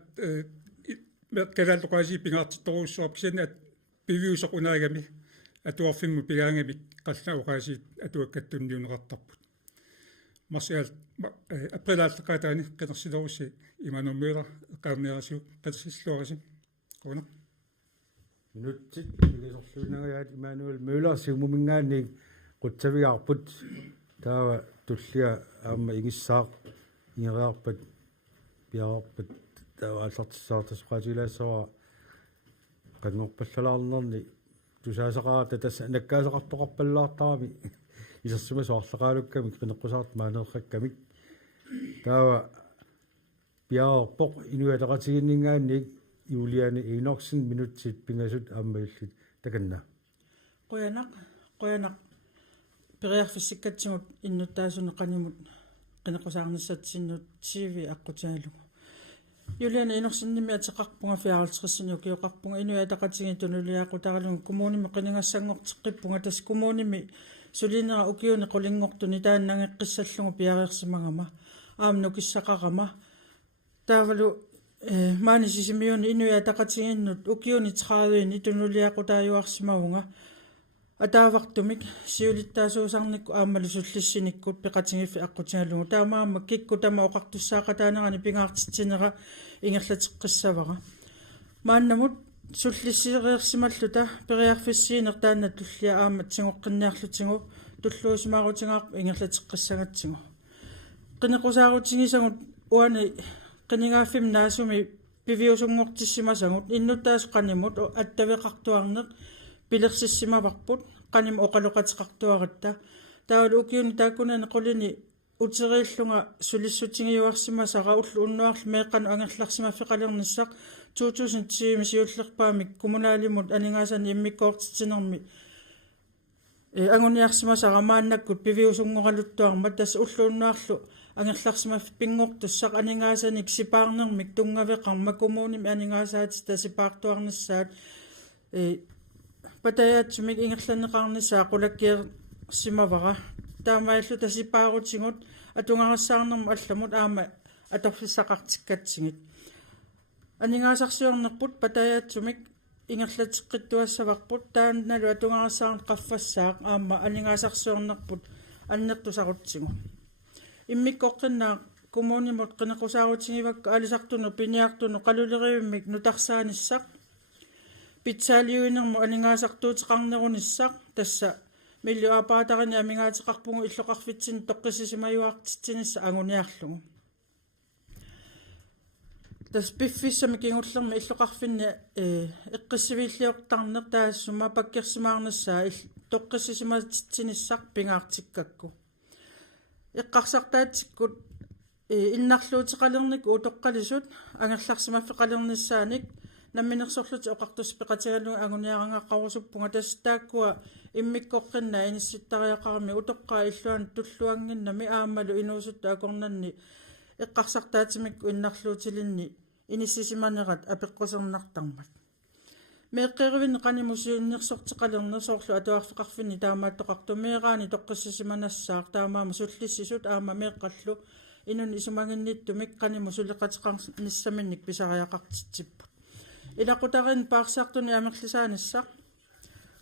меэркалаал оқааси пингаартитторуссуар кисинаат пивиусоқ унаагами атуарфимму пигаангами қалнаа оқааси атуаккаттунниунеқартарпут марсиал априлааллеқаатаани қинерсилорусси Immanuel Møller эққаамниарасиу қатсиллуараси қона минутсит илисорлуинагаят Immanuel Møller сигумингаани қутсавиарпут таава туллиа аама игиссаақ ингериарпат пиарпат таава аллартиссаартас қаатилаассава qanngorpallalaarnerni tusaasaqaata tassa nakkaasaqartoqarpallaartaami isarsumas oarlaqaalukkamik qinneqqusaart maaneerrakkamik taava piaorpoq inuataqatiginningaannik Juliane Enoksen minutsit pingasut aammallit takanna qoyanaq periarfissikkatsigut innuttaasuneqanimut qinneqqusaarnissatsinnut CV aqqutaalugu Juliane Enoksen-nimi atеқарpunга фиаралтериссини укиоқарпунга инуатақатиги тунулиаақутаралугу коммуними қинингассангортеққиппунга тас коммуними сулинера укиуни қулингортуни тааннангеққиссаллугу пиариерсимагама аамну киссақарама таавалу маани сисимиуни инуатақатигиннут укиуни 30 тунулиаақутааюарсимавунга атаавартумик сиулиттаасуусарникку ааммалу суллиссиниккут пеқатигиффи аққутигалугу таамаама кикку тама оқартуссаақатаанерани пингаартитсинера ингерлатеққиссавара мааннамут суллиссиериерсималлута периарфиссиинер таанна туллиа аама тингоққинниарлутингу туллуусимаарутингаақ ингерлатеққиссагатсигу қинеқусаарутингисагут уани қинигааффим наасуми пивиусунгортиссимасагут иннуттаасоқанимут аттавеқартуарнеқ пилерсиссимаварпут qanим оқалоқатеқартуаратта таавал укиуни тааккунани qulini утерииллунга сулиссутингиуарсимасара уллу уннуарлу меэққану ангерларсимаффеқалерниссақ 2010 сиуллерпаамик коммунаалимут анингаасани иммиккоортитинерми ангуниарсимасара мааннаккут пивиусунгоралуттуарма тасса уллу уннуарлу ангерларсимафф пингортуссақ анингаасаник сипаарнермик тунгавеқарма коммуними анингаасаати тасипаартуарниссаат патаятсумик ингерланеқарнисаа qulakkier simavara таамааллу тасипаарутингут атунгарассаарнерма алламут аама аторфиссақартиккатсигит анингаасарсиорнерпут патаятсумик ингерлатеққиттуассаварпут таанналу атунгарассаарн qaffassaaq аама анингаасарсиорнерпут аннертусарутсигу иммиккоққиннаа коммунимут қинеқусаарутингивакка алисартуну пиниартуну қалулериуммик нутарсааниссақ питсаалиуинерму анингаасартуутеқарнеруниссақ тасса миллиуапаатарини амингаатеқарпугу иллоқарфитсин тоққисисимаюартитсинисса агуниарлугу тас пиффиссами кингуллерми иллоқарфинни эққиссивииллиортарнер таассума паккерсимаарнассаа тоққисисиматитсиниссақ пингаартиккакку эққарсартаатиккут иннарлуутеқалерник утоққалисут ангерларсимаффеқалерниссааник намминерсорлути оқартус пеқатигалуга агуниарангаққарусуппунга тассааккуа иммиккоққинна инисситтариақарми утоққаа иллуан туллуангиннами аамалу инуусутта акорнанни эққарсартаатимикку иннарлуутилинни иниссисиманерат апеққусернартармат меэққиривин қанимусуиннерсортеқалернерсоорлу атуарфеқарфинни таамааттоқартумеераани тоққиссисиманассаақ таамаама суллиссисут аама меэққаллу инун исумагинниттумик қанимусулеқатеқарниссаминник писариақартитсиппут илақутарин паарсаартуни амерлисааниссақ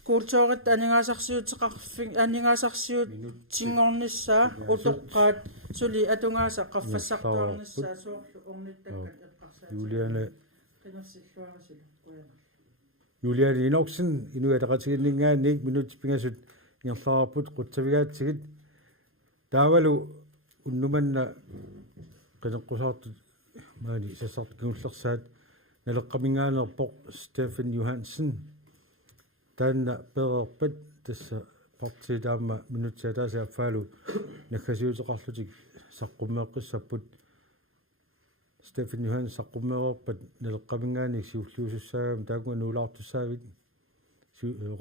куултоорит анингаасарсиутеқарфин анингаасарсиут тингорниссаа утоққаат сули атунгааса qaffassaartuarnissaa соорлу орниттаккат эққарсаа Juliane qingersillуарисулу қуяна Juliane Enoksen inuataqatiginningaannik minut pingasut ingерлаарпут qutsavigaatigit taavalu unnumanna qinеққусаартут маани сассарт киуллерсаат налеққамингааnerpoq Stephen Johansen таанна перерпат тасса партидаама минутсаатаасааффаалу наккасиутеқарлутик саққуммеэққиссаппут Stephen Johansen саққуммеерпат налеққамингааник сиуллуусуссаагам таакуа нулаартуссаавит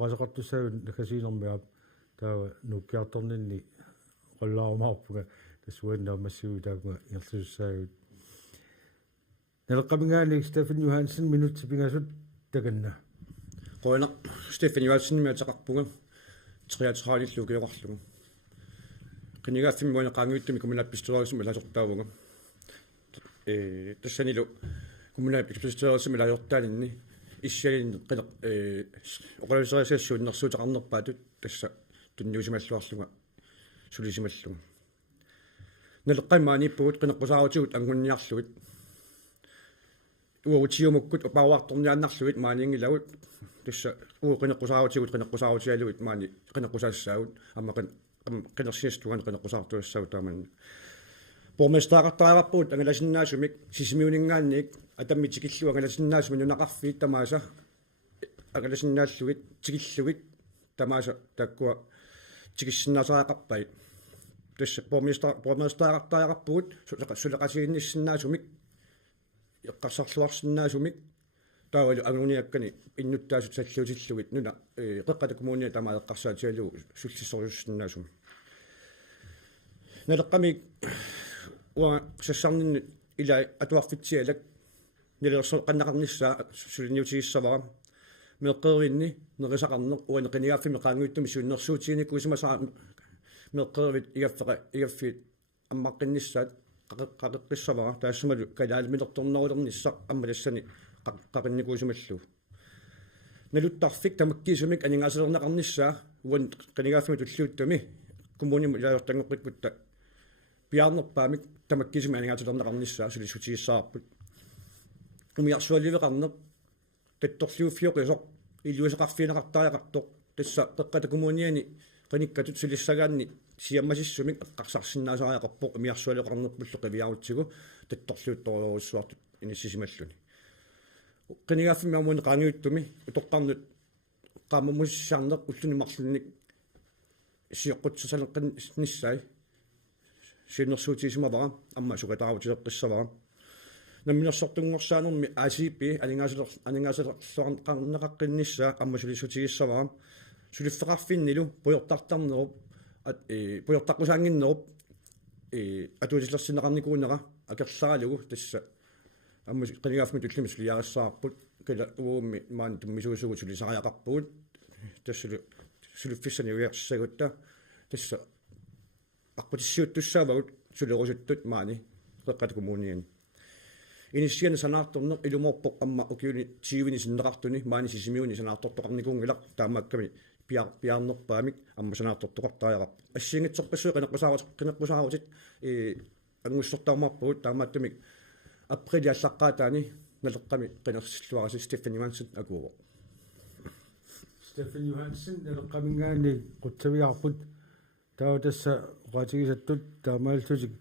расеқартуссаавит наккасиинермиап таава нуккиарторнинни qallaarumaarpuga tassuannaamassiu taakua inerlusussaagut налеққамингааник Stephen Johansen минутсипинgasut таканна qoina Stephen Johansen миатеқарпуга 33 киоқарлугу qinigaaffimmuuna qaanguittumi kommunalpistuarisumi lasortaavunga тассанилу kommunalpistuarisumi lajortaalinni иссалин қинеқ оқалусериасассууннэрсуутеқарнерпаатут тасса тунниусималлуарлуга сулисималлуга налеққаймааниппугут қинеққусаарутигут ангунниарлугит уутиумуккут опауарторниааннарлугит маанingилагут тасса қинеққусаарутигут маани қинеққусаассаагут аммақин қинерсиастуган қинеққусаартуассагут тааманна поместаартаараппут ангаласиннаасумик сисимиунингаанник атаммитикиллуа ангаласиннаасуми нунақарфиит тамааса агаласиннааллугит тигиллугит тамааса таккуа тигиссиннаасаақарпай тасса помистаақартаақарпугут сулеқасигинниссиннаасумик эққарсарлуарсиннаасумик таавалу агуниаккани иннуттаасут саллуутиллугит нуна қеққатакумууниа тамаа эққарсаатиалугу суллиссориуссиннаасум налеққами уа сассарниннут ила атуарфитсиалак нилерсо қаннақарниссаа сулиниутигиссавара меққервинни нерисақарнеқ уанеқинигаффими qaanguittumi суиннерсуутигиниккуисимасаа меққервит игаффит аммаққинниссаат qaqeqqissavara taassamalu kalaalmilertornerulernissaq ammalassani qaqinnikkuusumallu naluttarfik tamakkiisumik aningaasernaqarnissaa uan qanigaafimi tulluuttami kommunim ilaajortangeqqikkutta piarnerpaamik tamakkiisumi aningaasernaqarnissaa sulisutigissaarput kumiarsualiveqarneq tattorluuffioqisoq illuiseqarfiinaqartaajaqartoq tassa qeqqatakumuniani qanikkatut sulissagaanni siammasissumik eqqarsarsinnaasaajaqarpoq umiarsualiqarnerpullu qiviarutsigu tattorluuttoriorussuartut inissisimalluni qanigaafimi amuuni qaangiuttumi utoqqarnut qaamumussarneq ullunimarlunnik siyoqqutsasaneqqannissai siinnersuutigisimavara amma suqataarutiseqqissavara намминерсортунгорсаанерми ACP анингааселерлуарнеқарнеқаққиннissaa аммасулисутигиссавара сулиффеқарфиннилу пуйортартарнеруп пуйортаққусаангиннеруп атуутиллерсинеқарникуунера акерлааралугу тасса аммас қинигафми туллими сулиариссаарпут кала уумми маан туммисуусугу сулисариақарпугут тассулу сулиффиссани уиарсагутта тасса аққутиссиуттуссаавагут сулерусуттут маани қеққатакумууниани инисиан санаарторнеқ илуморпоқ амма укиуни тивини синнеқартуни маани сисимиуни санаартортоқарникуунгилақ таамаакками пиарнерпаамик амма санаартортоқартааяқарп ассингитсорпассуи қинеққусаарутит ангуссортаумарпугут таамааттумик априли аллаққаатаани налеққами қинерсиллуараси Стефан Йохансен акуува Стефан Йохансен налеққамингаани қутсавиарпут таа тасса qaatigisаттут таамаалсутик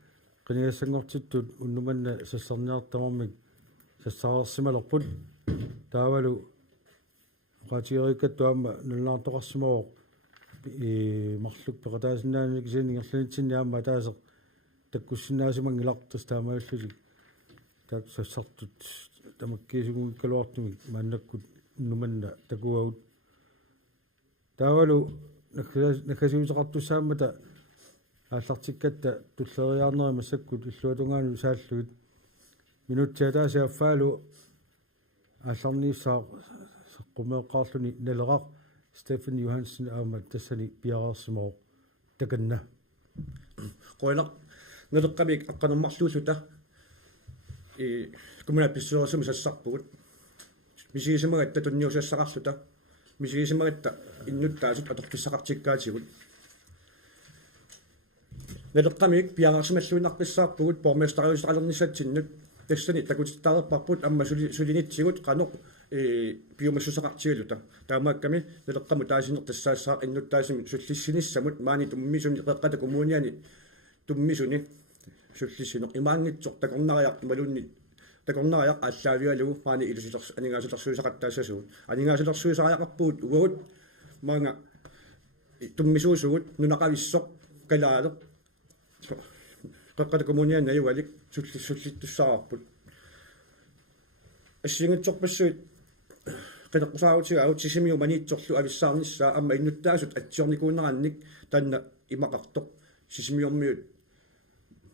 qinigassangortittut unnumanna sassarniartamarmik sassarersimalerput taavalu qaatigerikattuamma nulnaartoqarsimao marluk peqataasinnaani kisiningerlunitsinniaamma taaseq takkussinnaasimangilartas taamaallutik taak sassartut tamakkiisugukkaluartumik maannakkut unnumanna takuagut taavalu nakasiuteqartussaammata ааллартиккатта туллериаарнери массаккут иллуатунгаану сааллугит минутсиатаасиаффаалу аалларнииссаа сеққумеэққарлуни налеқақ Стефан Йохансен аама тассани пиараарсимоо таканна qoilaq naleqqamik aqqanermarluulluta kumuna pissuersumi sassarpugut misigisimagatta tunniusassaqarluta misigisimagatta innuttaasut atorkissaqartikkaatigut naleqqamik piararsimalluinarpissаарpugut bormestariusaqalernissatsinnut тассани такутиттаарерпарпут амма сулинитсигут qanoq piumassusaqartigaluta taamakkami naleqqamu taasineq tassaassаа innuttaasimi sullissinissamut maani tummisuni qeqqatakumuuniani tummisuni sullissineq imaangitsoq takornariaq malunni takornariaq aalлaavialugu maani ilusilers aningaasulersuisaqattaassasugut aningaasulersuisariaqarpuut ugut maanga tummisuusugut nunaqavissoq kalaaleq qeqqatakomunian ayualik sullittussaarput ассингитсорпассуит qinaqqusaarutiga autissimiu maniitsorlu avissaarnissaa amma innuttaasut atsiornikuunerannik tanna imaqartoq sisimiormiut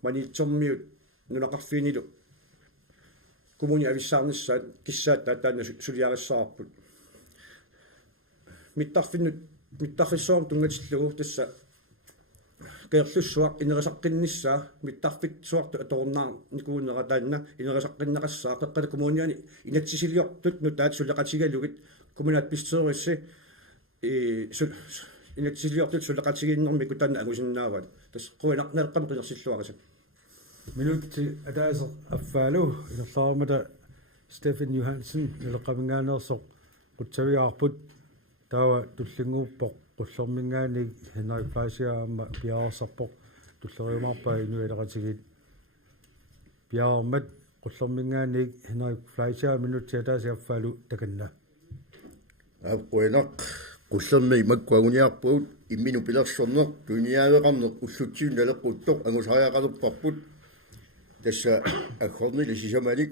maniitsormiut nunaqarfiinilu kumuni avissaarnissaat kissaattaa taanna suliarissaarput mittarrissoorm tungatillugu tassa qeerlussuaq inerisaqqinnисsaa mittarfitsuartu atornaa nikuunera taanna inerisaqqinnaqassaa qeqqatakomuniani inatsisiliortut nutaat suleqatigalugit kommunaat pisseerissi inatsisiliortut suleqatigiinnermiku taanna agusinnaavat tas quinaqnalqam qinersilluarisa minutti ataaseq affaalu inerlaarmata Stefan Johansen ileqqamingaanersoq qutsaviaarput taava tullinguuppoq qullermingaani Henrik Fleischer piaarsarpoq tulleriumarpaa inuilaqatigit piaarmat qullermingaani Henrik Fleischer minutti ataasiaffaalu takanna аппуинақ qullermi makkuaguniarpuut imminu pilersorneq tuniaaveqarneq ussutsiun naleqquttoq angusariaqalupparput tassa agornili sisamalik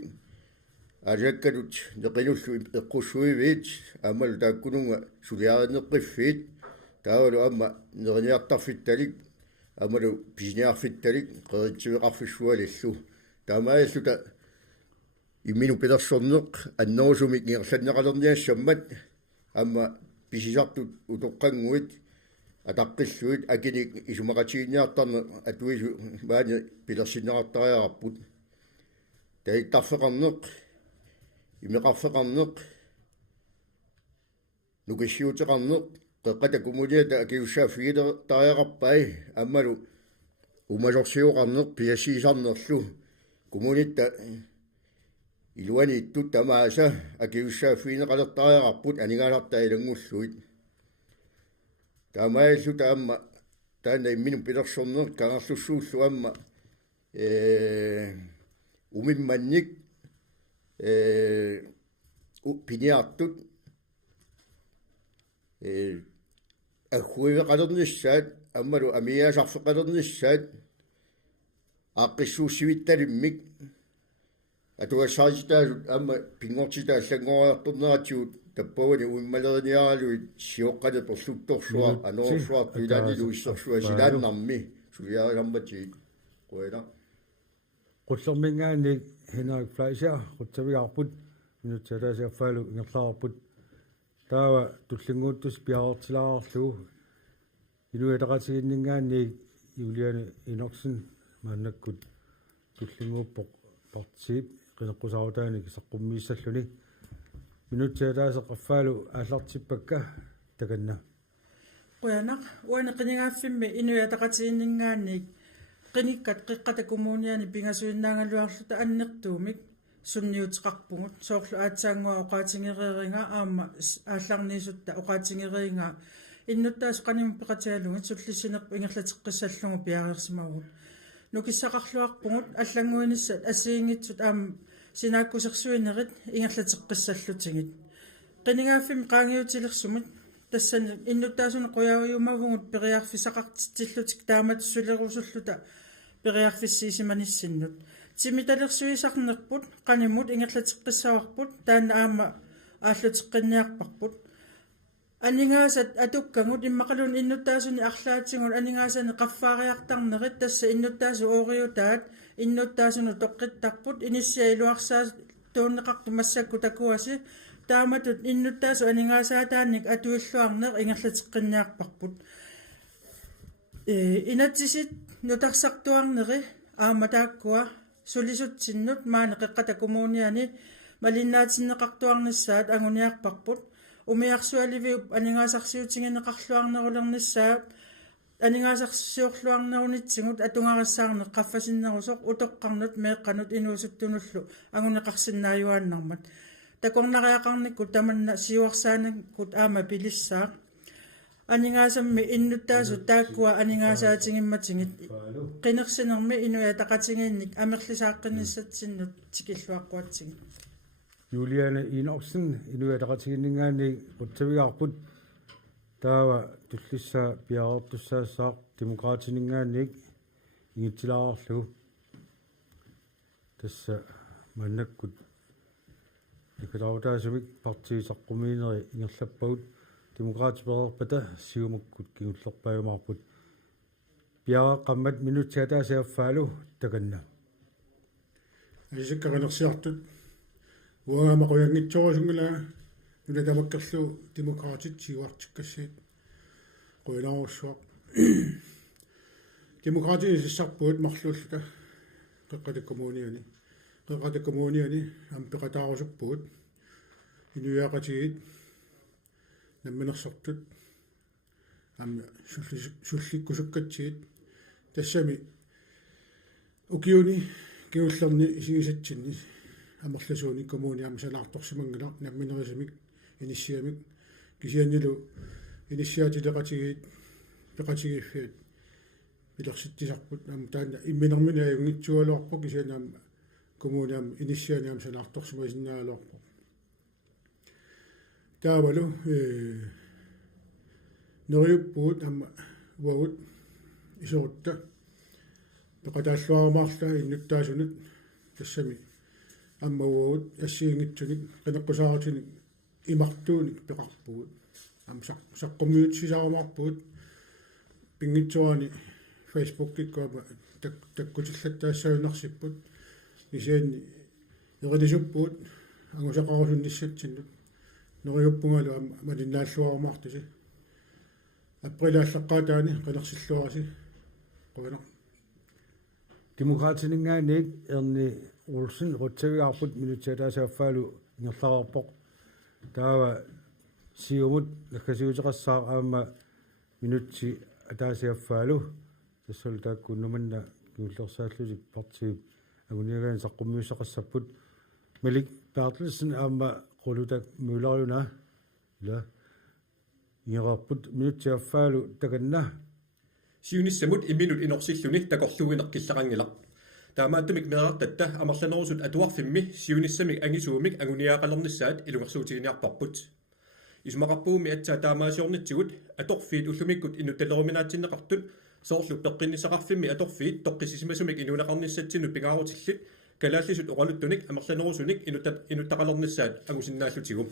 aliakkalut neqinullu eqqussuiviit aamalu taakkununga suliarinneqqifiit taavalu amma neriniartarfittalik amalu pisiniarfittalik qeritsiveqarfissualillu taamaailluta imminu pilersorneq annorusumik ngiarlanneqalerniassammat amma pisisartut utoqqanguit ataqqilluit akini isumaqatiinniartarne atuisu maani pilersinneqartariaraput taittarfeqarneq imeqarfeqarneq nukissiuteqarneq qeqqata kumuliata akiussaafigilertariaqarpai ammalu umalorsiuqarneq piassiisarnerlu kumulitta iluaniittut tamaasa akiussaafiineqalertariaqarput anigalartailangulluit tamaillu taamma taanna imminu pilersorneq kangarlussuullu amma umimmannik piniartut аггуивеқалернissaат аммалу амиаасарфеқалернissaат ааққиссууссивитталиммик атуассааситаасут амма пингортита аллангориарторнератиут таппавани уиммалериниаралуит сиоққале торлутторсуа анорсуар пиланилу иссерсуа силааннарми сулиариламматиит қуэна qullermingaanni Henrik Fleischer qutsaviarput minutsaalaasiarfaalu ingerlaarput taava tullinguuttus piaortilaarlugu inuataqatiginningaanni Juliane Inoksen maannakkut tullinguuppoq partiip qineqqusarutaani saqqummiissalluni minutsaalaasiqaffaalu aallartippakka takanna qoyanaq uana qinigaaffimmi inuataqatiginningaanni qinikkat qiqqatakumuuniani pingasuinnaangaluarluta annertuumik sunniutiqarpungut soorlu aatsaangua oqaatingerieringa aamma aallarniisutta oqaatingeriinga innuttaas qanimu piqatialungut sullisinerpu ingerlateqqissallungu piariarsimagut nukissaqarluarpungut allanguinissat asiingitsut aamma sinaakkusersuinerit ingerlateqqissallutingit qinigaaffimi qaangiutilersumit tassan innuttaasuna qoyaujumavungut periarfisaqartittillutik taamatussulerusulluta periarfissiisimanissinut timitalersuisarnerput qanimut ingerlateqqissauarput taanna aama ааллутеққинниарпарпут анигаасат атуккангут иммақалун иннуттаасуни арлаатсигун анигаасани қаффаариартарнерит тасса иннуттаасу оориутаат иннуттаасуну тоққиттарпут иниссиа илуарсаа тууннеқарту массакку такуаси тааматут иннуттаасу анигаасаатаанник атуиллуарнеқ ингерлатеққинниарпарпут инатсисит нутарсартуарнери ааматааккуа сулисутсиннут маане қеққатакумууниани малиннаатиннеқартуарниссаат агуниарпарпут умиарсуаливиуп анигаасарсиутингинеқарлуарнерулерниссаат анигаасарсиорлуарнерунитсигут атунгарассаарне қаффасиннерусоқ утоққарнут меэққанут инуусуттунуллу агунеқарсинааюааннармат такорнариақарникку таманна сиуарсаанаккут аама пилиссаа анигаасамми иннуттаасу тааккуа анигаасаатингимматингит қинерсинерми инуя тақатингиинник амерлисааққиниссатсиннут тикиллуаққуатсиги Juliane Inoksen inuya taqatiginningaanni qutsavigаарput taava tullissaa piaortussaassaaq demokraatiningaannik ingitsilаарlugu tassa mannakkut ikalautaasumik partiisaqqumiineri ingerlappagut demokraatipererpata siumukkut kingullerpaajumaarput piaqaqqammat minutsaataasiaffaalu takanna исиккаганерсиартут уаамақуянгитсорусунгила нулатамаккерлу демократит сиуартиккассиит қуилаарусsuaq демократии сиссарпуут марлууллута қеққатаккумууниани ампеқатаарусуппуут инуяақатигит намминерсортут амма сулликкусуккатсигит тассами укиуни киуллерни исигисатсинни амерласууни коммуниам салаарторсимангала намминерисимик иниссиамик кисианнилу иниссиатилеқатигит пеқатигиффиат пилерситтисарпут ам таана имминермина аюнгитсуалуарпу кисианаам коммуниам иниссианиам салаарторсима исиннаалуарпу таавалу нериуппуут амма уагут исорутта пекатааллуармаарла иннуттаасунут тассами амма уагут ассиингитсуник qinaqqusaarutinik имартууник пеқарпуут ам саққуммиутсисаармаарпуут пингитсуани Facebook-киккуапа таккутиллаттаассавинарсиппут исианни ерилисуппуут ангусақарусунниссатсиннут нериуппунгалу амма малиннааллуармаартуси априлааллаққаатаани qinarsilluarasi quvana Demokratiningaaniit erni Olsen rutsaviarput minutiataasaaffaalu ingerlaarpoq taava siumut lakkasiuteqassaar aamma minutsi ataasiaffaalu tassal taakkunnumanna kiullersaallusik partiip aguniagaan saqqummiussaqassapput malik paartlissen aamma qulutak muulariuna la ingerarput minutiaffaalu takanna siunissamut imminut inorsilluni takorluuineqqillaqangilaq taamaattumik meerartatta amarlanerusut atuarfimmi siunissamik angisuumik anguniaaqalernissaat ilungersuutigiниarparput ismaqarpuumi atsaa taamaasiornitsigut atorfiit ullumikkut inuttaleriminaatsinneqartut soorlu peqqinnisaqarfimmi atorfiit toqqisimasumik inunaqarnissatsinu pingaarutillit kalaallisut oqaluttunik amarlanerusunik inuttaqalernissaat angusinnaallutigu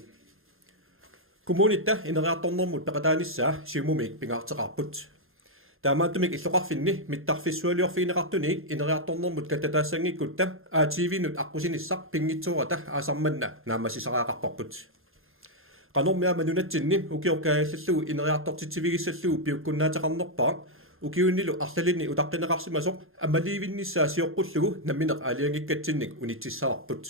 kommunitta ineriartornermut peqataanissaa siumumik pingaarteqarput taamaattumik illoqarfinni mittarfissualiorfiineqartunik ineriartornermut katataassangikutta ATV-nut aqqusinissaq pingitsuurata aasarmanna naamassisaraaqarparput qanormiama nunatsinni ukiorkaagallallugu ineriartortitsivigissalluu piukkunnaataqarnerpaa ukiunnilu arlalini utaqqinaqarsimasoq amaliivinnissaa sioqqullugu nammineq aliangikkatsinnik unitsissararput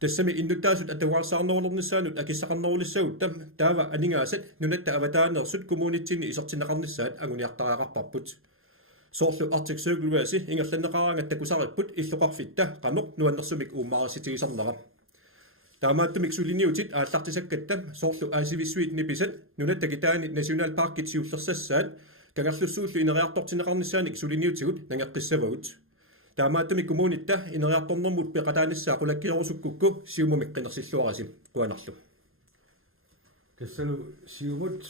tassami innuttaasut atawaarsaarnerulernissaanut akissaqarnerulissagutta taava aningaasat nunatta avataanersut kommunitsinni isortinneqarnissaat anguniartaraaqarparput soorlu Arctic Circle-uasi ingerlanneqaraangatta kusaripput illoqarfitta qanoq nuannersumik uummaarissitigisarnera taamaattumik suliniutit aallartisakkatta soorlu aasivissuit nipisat nunatta kitaani nationalparkit siullersassaat kangarlussuullu ineriartortinneqarnissaanik suliniutigut nangeqqissavagut taamaattumik kommunitta ineriartornermut peqataanissaa qulakkierusukukku siumumik qinersilluarasi kuanarlu tassalu siumut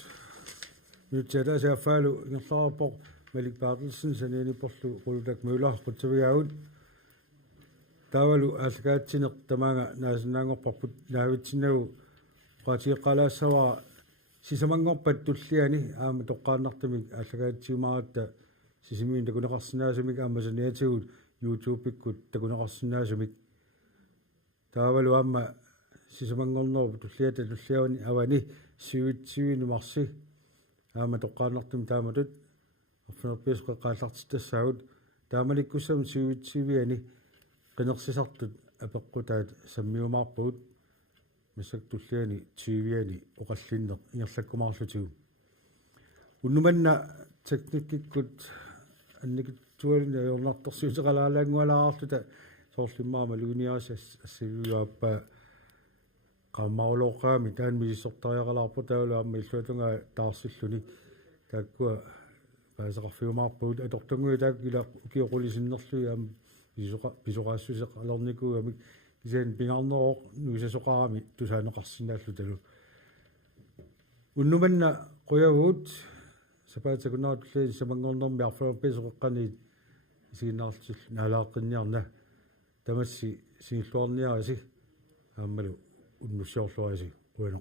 minutiataasiaffaalu ingerlaarpoq Malik Bartelsen saniiniporlu qulutak muulaq qutsavigaavut taavalu aallikaatsineq tamaanga naasinaangorparput naavitsinagu qaatiiqqalaassavaa sisamangorpat tulliani aama toqqaannartamik aallikaatsiumaaratta sisimiin takunaqarsinnaasumik aama saniatigut YouTube-ikkut takunaqarsinnaasumik taavalu aama sisamangornerpu tulliata tulliavani avani sivinumarsi aama toqqaannartum taamatut afnerpiisqa qaallartitassaagut taamalikkussam siviani qinersisartut apeqqutaat sammiumaarpugut missak tulliani tiiviani oqallinneq ingerlakkumaarlutigu unnumanna teknikkikkut annikittualina yornartorsuuteqalaalaangualaarluta soorlimmaama luguniaasi assiguaappa qaammaruloqqaami taan misissortariaqalarpu taulu aamma illuatunga taarsilluni taakkua paasaqarfiumaarpugut atortungui taakila ukiuqulisinnerlui aam pisoqaassuseq alernikuamik isaan pingarneroq nuisasoqarami tusaaneqarsinnaallu talu unnumanna quyavuut sapaatakunaarulli samangornermi arfalorpisoqeqqani isiginnaartil naalaaqqinnniarna tamassi singilluarniarasi aammalu unnussiorluarisi quano